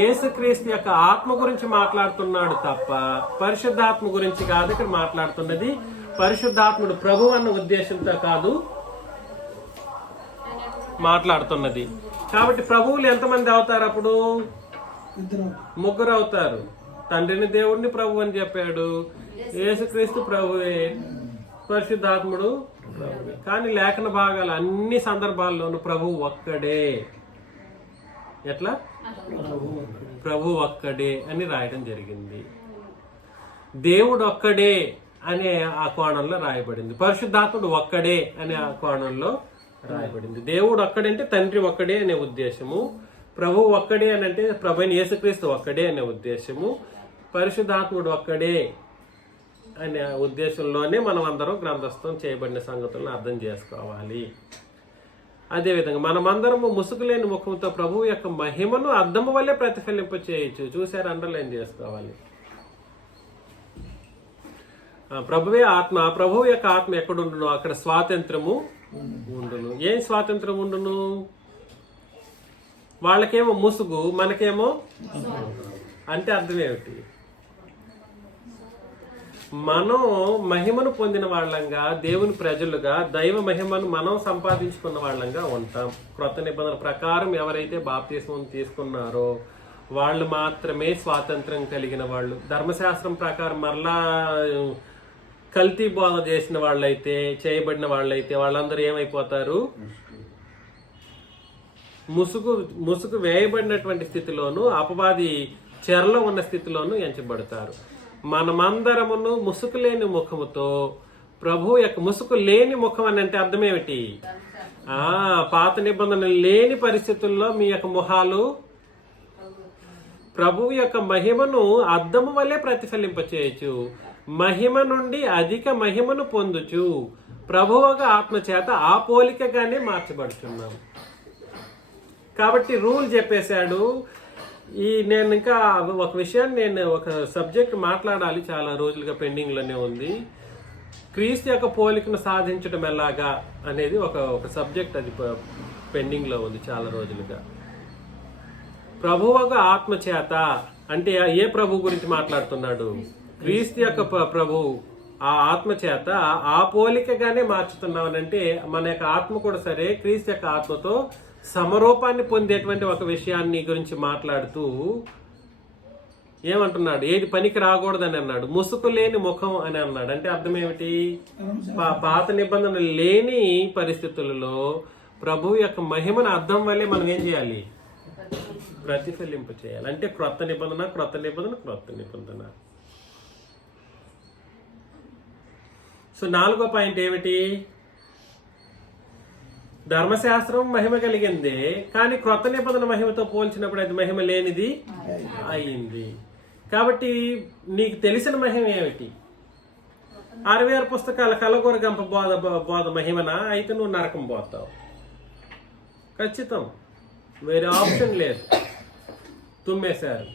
యేసుక్రీస్తు యొక్క ఆత్మ గురించి మాట్లాడుతున్నాడు తప్ప పరిశుద్ధాత్మ గురించి కాదు ఇక్కడ మాట్లాడుతున్నది. పరిశుద్ధాత్ముడు ప్రభు అన్న ఉద్దేశంతో కాదు మాట్లాడుతున్నది. కాబట్టి ప్రభువులు ఎంతమంది అవుతారు? అప్పుడు ముగ్గురు అవుతారు. తండ్రిని దేవుడిని ప్రభు అని చెప్పాడు. యేసుక్రీస్తు ప్రభువే, పరిశుద్ధాత్ముడు ప్రభువే. కానీ లేఖన భాగాలు అన్ని సందర్భాల్లోనూ ప్రభు ఒక్కడే. ఎట్లా? ప్రభు ఒక్కడే అని రాయడం జరిగింది. దేవుడు ఒక్కడే అనే ఆ కోణంలో రాయబడింది. పరిశుద్ధాత్ముడు ఒక్కడే అనే ఆ కోణంలో రాయబడింది. దేవుడు ఒక్కడంటే తండ్రి ఒక్కడే అనే ఉద్దేశము, ప్రభు ఒక్కడే అని అంటే ప్రభుని యేసుక్రీస్తు ఒక్కడే అనే ఉద్దేశము, పరిశుద్ధాత్ముడు ఒక్కడే అనే ఉద్దేశంలోనే మనం అందరం గ్రంథస్థం చేయబడిన సంగతులను అర్థం చేసుకోవాలి. అదేవిధంగా మనమందరము ముసుగులేని ముఖంతో ప్రభువు యొక్క మహిమను అద్దము వల్లే ప్రతిఫలింప చేయొచ్చు. చూసారు? అండర్లైన్ చేసుకోవాలి. ప్రభువే ఆత్మ. ప్రభువు యొక్క ఆత్మ ఎక్కడుండును అక్కడ స్వాతంత్రము ఉండును. ఏం స్వాతంత్రం ఉండును? వాళ్ళకేమో ముసుగు, మనకేమో అంటే అర్థం ఏమిటి? మనం మహిమను పొందిన వాళ్ళంగా, దేవుని ప్రజలుగా, దైవ మహిమను మనం సంపాదించుకున్న వాళ్ళంగా ఉంటాం. క్రొత్త నిబంధన ప్రకారం ఎవరైతే బాప్తిస్మం తీసుకున్నారో వాళ్ళు మాత్రమే స్వాతంత్రం కలిగిన వాళ్ళు. ధర్మశాస్త్రం ప్రకారం మరలా కల్తీ బోధ చేసిన వాళ్ళైతే, చేయబడిన వాళ్ళైతే వాళ్ళందరూ ఏమైపోతారు? ముసుగు వేయబడినటువంటి స్థితిలోను, అపవాది చెరలో ఉన్న స్థితిలోను ఎంచబడతారు. మనమందరమును ముసుగు లేని ముఖముతో ప్రభు యొక్క ముసుగు లేని ముఖం అని అంటే అర్థం ఏమిటి? పాత నిబంధన లేని పరిస్థితుల్లో మీ యొక్క ముఖాలు ప్రభువు యొక్క మహిమను అద్దము వల్లే ప్రతిఫలింప చేయొచ్చు. మహిమ నుండి అధిక మహిమను పొందుచు ప్రభువుగా ఆత్మ చేత ఆ పోలికగానే మార్చబడుతున్నాం. కాబట్టి రూల్ చెప్పేశాడు. నేను ఇంకా ఒక విషయాన్ని ఒక సబ్జెక్ట్ మాట్లాడాలి, చాలా రోజులుగా పెండింగ్ లోనే ఉంది. క్రీస్తు యొక్క పోలికను సాధించడం ఎలాగా అనేది ఒక సబ్జెక్ట్, అది పెండింగ్ లో ఉంది చాలా రోజులుగా. ప్రభువుగా ఆత్మ చేత అంటే ఏ ప్రభు గురించి మాట్లాడుతున్నాడు? క్రీస్తు యొక్క ప్రభు ఆ ఆత్మ చేత ఆ పోలికగానే మార్చుతున్నాం అని అంటే మన యొక్క ఆత్మ కూడా సరే క్రీస్తు యొక్క ఆత్మతో సమరూపాన్ని పొందేటువంటి ఒక విషయాన్ని గురించి మాట్లాడుతూ ఏమంటున్నాడు? ఏది పనికి రాకూడదని అన్నాడు. ముసుగు లేని ముఖం అని అన్నాడు. అంటే అర్థం ఏమిటి? పాత నిబంధన లేని పరిస్థితులలో ప్రభు యొక్క మహిమను అర్థం వల్లే మనం ఏం చేయాలి? ప్రతిఫలింప చేయాలి. అంటే క్రొత్త నిబంధన, క్రొత్త నిబంధన, క్రొత్త నిబంధన. సో 4వ పాయింట్ ఏమిటి? ధర్మశాస్త్రం మహిమ కలిగింది, కానీ క్రొత్త నిబంధన మహిమతో పోల్చినప్పుడు అది మహిమ లేనిది అయింది. కాబట్టి నీకు తెలిసిన మహిమ ఏమిటి? 66 పుస్తకాల కలగూర గంప బోధ మహిమనా? అయితే నువ్వు నరకం పోతావు ఖచ్చితం. వేరే ఆప్షన్ లేదు. తుమ్మేశారు.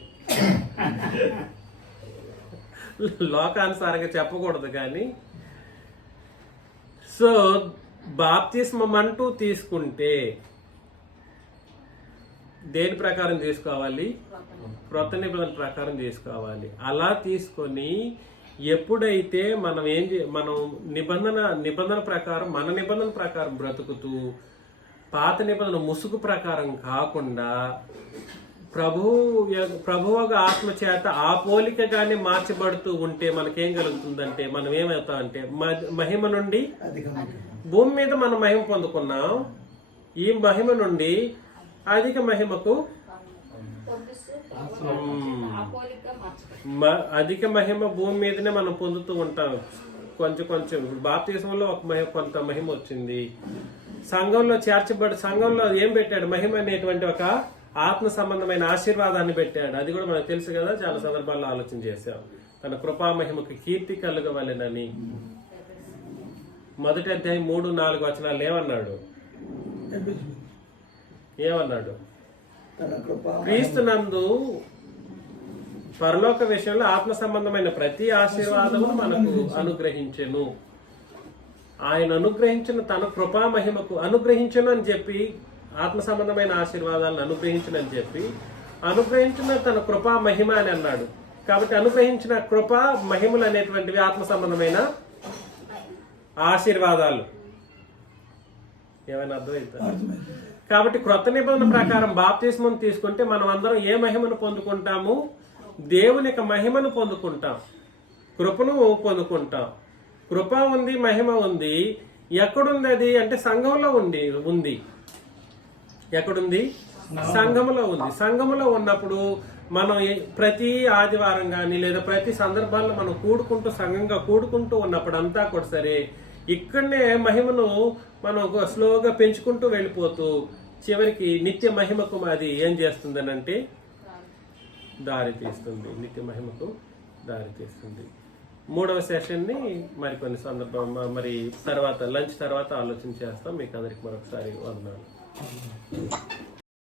లోకానుసారంగా చెప్పకూడదు కానీ. సో బాప్తిస్మం అంటూ తీసుకుంటే దేని ప్రకారం తీసుకోవాలి? క్రొత్త నిబంధన ప్రకారం తీసుకోవాలి. అలా తీసుకొని ఎప్పుడైతే మనం నిబంధన ప్రకారం, మన నిబంధన ప్రకారం బ్రతుకుతూ పాత నిబంధన ముసుగు ప్రకారం కాకుండా ప్రభువుగా ఆత్మ చేత ఆ పోలికగానే మార్చబడుతూ ఉంటే మనకేం కలుగుతుందంటే మనం ఏమవుతామంటే మహిమ నుండి భూమి మీద మనం మహిమ పొందుకున్నాం. ఈ మహిమ నుండి అధిక మహిమకు, అధిక మహిమ భూమి మీదనే మనం పొందుతూ ఉంటాం. కొంచెం బాప్తిస్మంలో కొంత మహిమ వచ్చింది. సంఘంలో సంఘంలో ఏం పెట్టాడు? మహిమ అనేటువంటి ఒక ఆత్మ సంబంధమైన ఆశీర్వాదాన్ని పెట్టాడు. అది కూడా మనకు తెలుసు కదా, చాలా సందర్భాల్లో ఆలోచన చేశాం. తన కృపా మహిమకు కీర్తి కలుగవలెనని మొదటి అధ్యాయం 3-4 వచనాలు ఏమన్నాడు? తన కృపా క్రీస్తునందు పరలోక విషయంలో ఆత్మ సంబంధమైన ప్రతి ఆశీర్వాదము మనకు అనుగ్రహించెను. ఆయన అనుగ్రహించిన తన కృపా మహిమకు అనుగ్రహించను అని చెప్పి, ఆత్మ సంబంధమైన ఆశీర్వాదాలను అనుగ్రహించను అని చెప్పి, అనుగ్రహించిన తన కృపా మహిమ అని అన్నాడు. కాబట్టి అనుగ్రహించిన కృపా మహిమలు అనేటువంటివి ఆత్మ సంబంధమైన ఆశీర్వాదాలు. ఏమైనా అర్థమవుతుందా? కాబట్టి క్రొత్త నిబంధన ప్రకారం బాప్తిస్మం తీసుకుంటే మనం అందరం ఏ మహిమను పొందుకుంటాము? దేవుని యొక్క మహిమను పొందుకుంటాం, కృపను పొందుకుంటాం. కృప ఉంది, మహిమ ఉంది. ఎక్కడుంది అది అంటే సంఘంలో ఉంది. ఎక్కడుంది? సంఘములో ఉంది. సంఘములో ఉన్నప్పుడు మనం ప్రతి ఆదివారం కానీ లేదా ప్రతి సందర్భాల్లో మనం సంఘంగా కూడుకుంటూ ఉన్నప్పుడు అంతా కూడా సరే, ఇక్కడనే మహిమను మనం స్లోగా పెంచుకుంటూ వెళ్ళిపోతూ చివరికి నిత్య మహిమకు అది ఏం చేస్తుంది అంటే దారి తీస్తుంది. నిత్య మహిమకు దారి తీస్తుంది. 3వ సెషన్ని మరికొన్ని సందర్భం మరి తర్వాత లంచ్ తర్వాత ఆలోచన చేస్తాం. మీకు అందరికి మరొకసారి వందనాలు.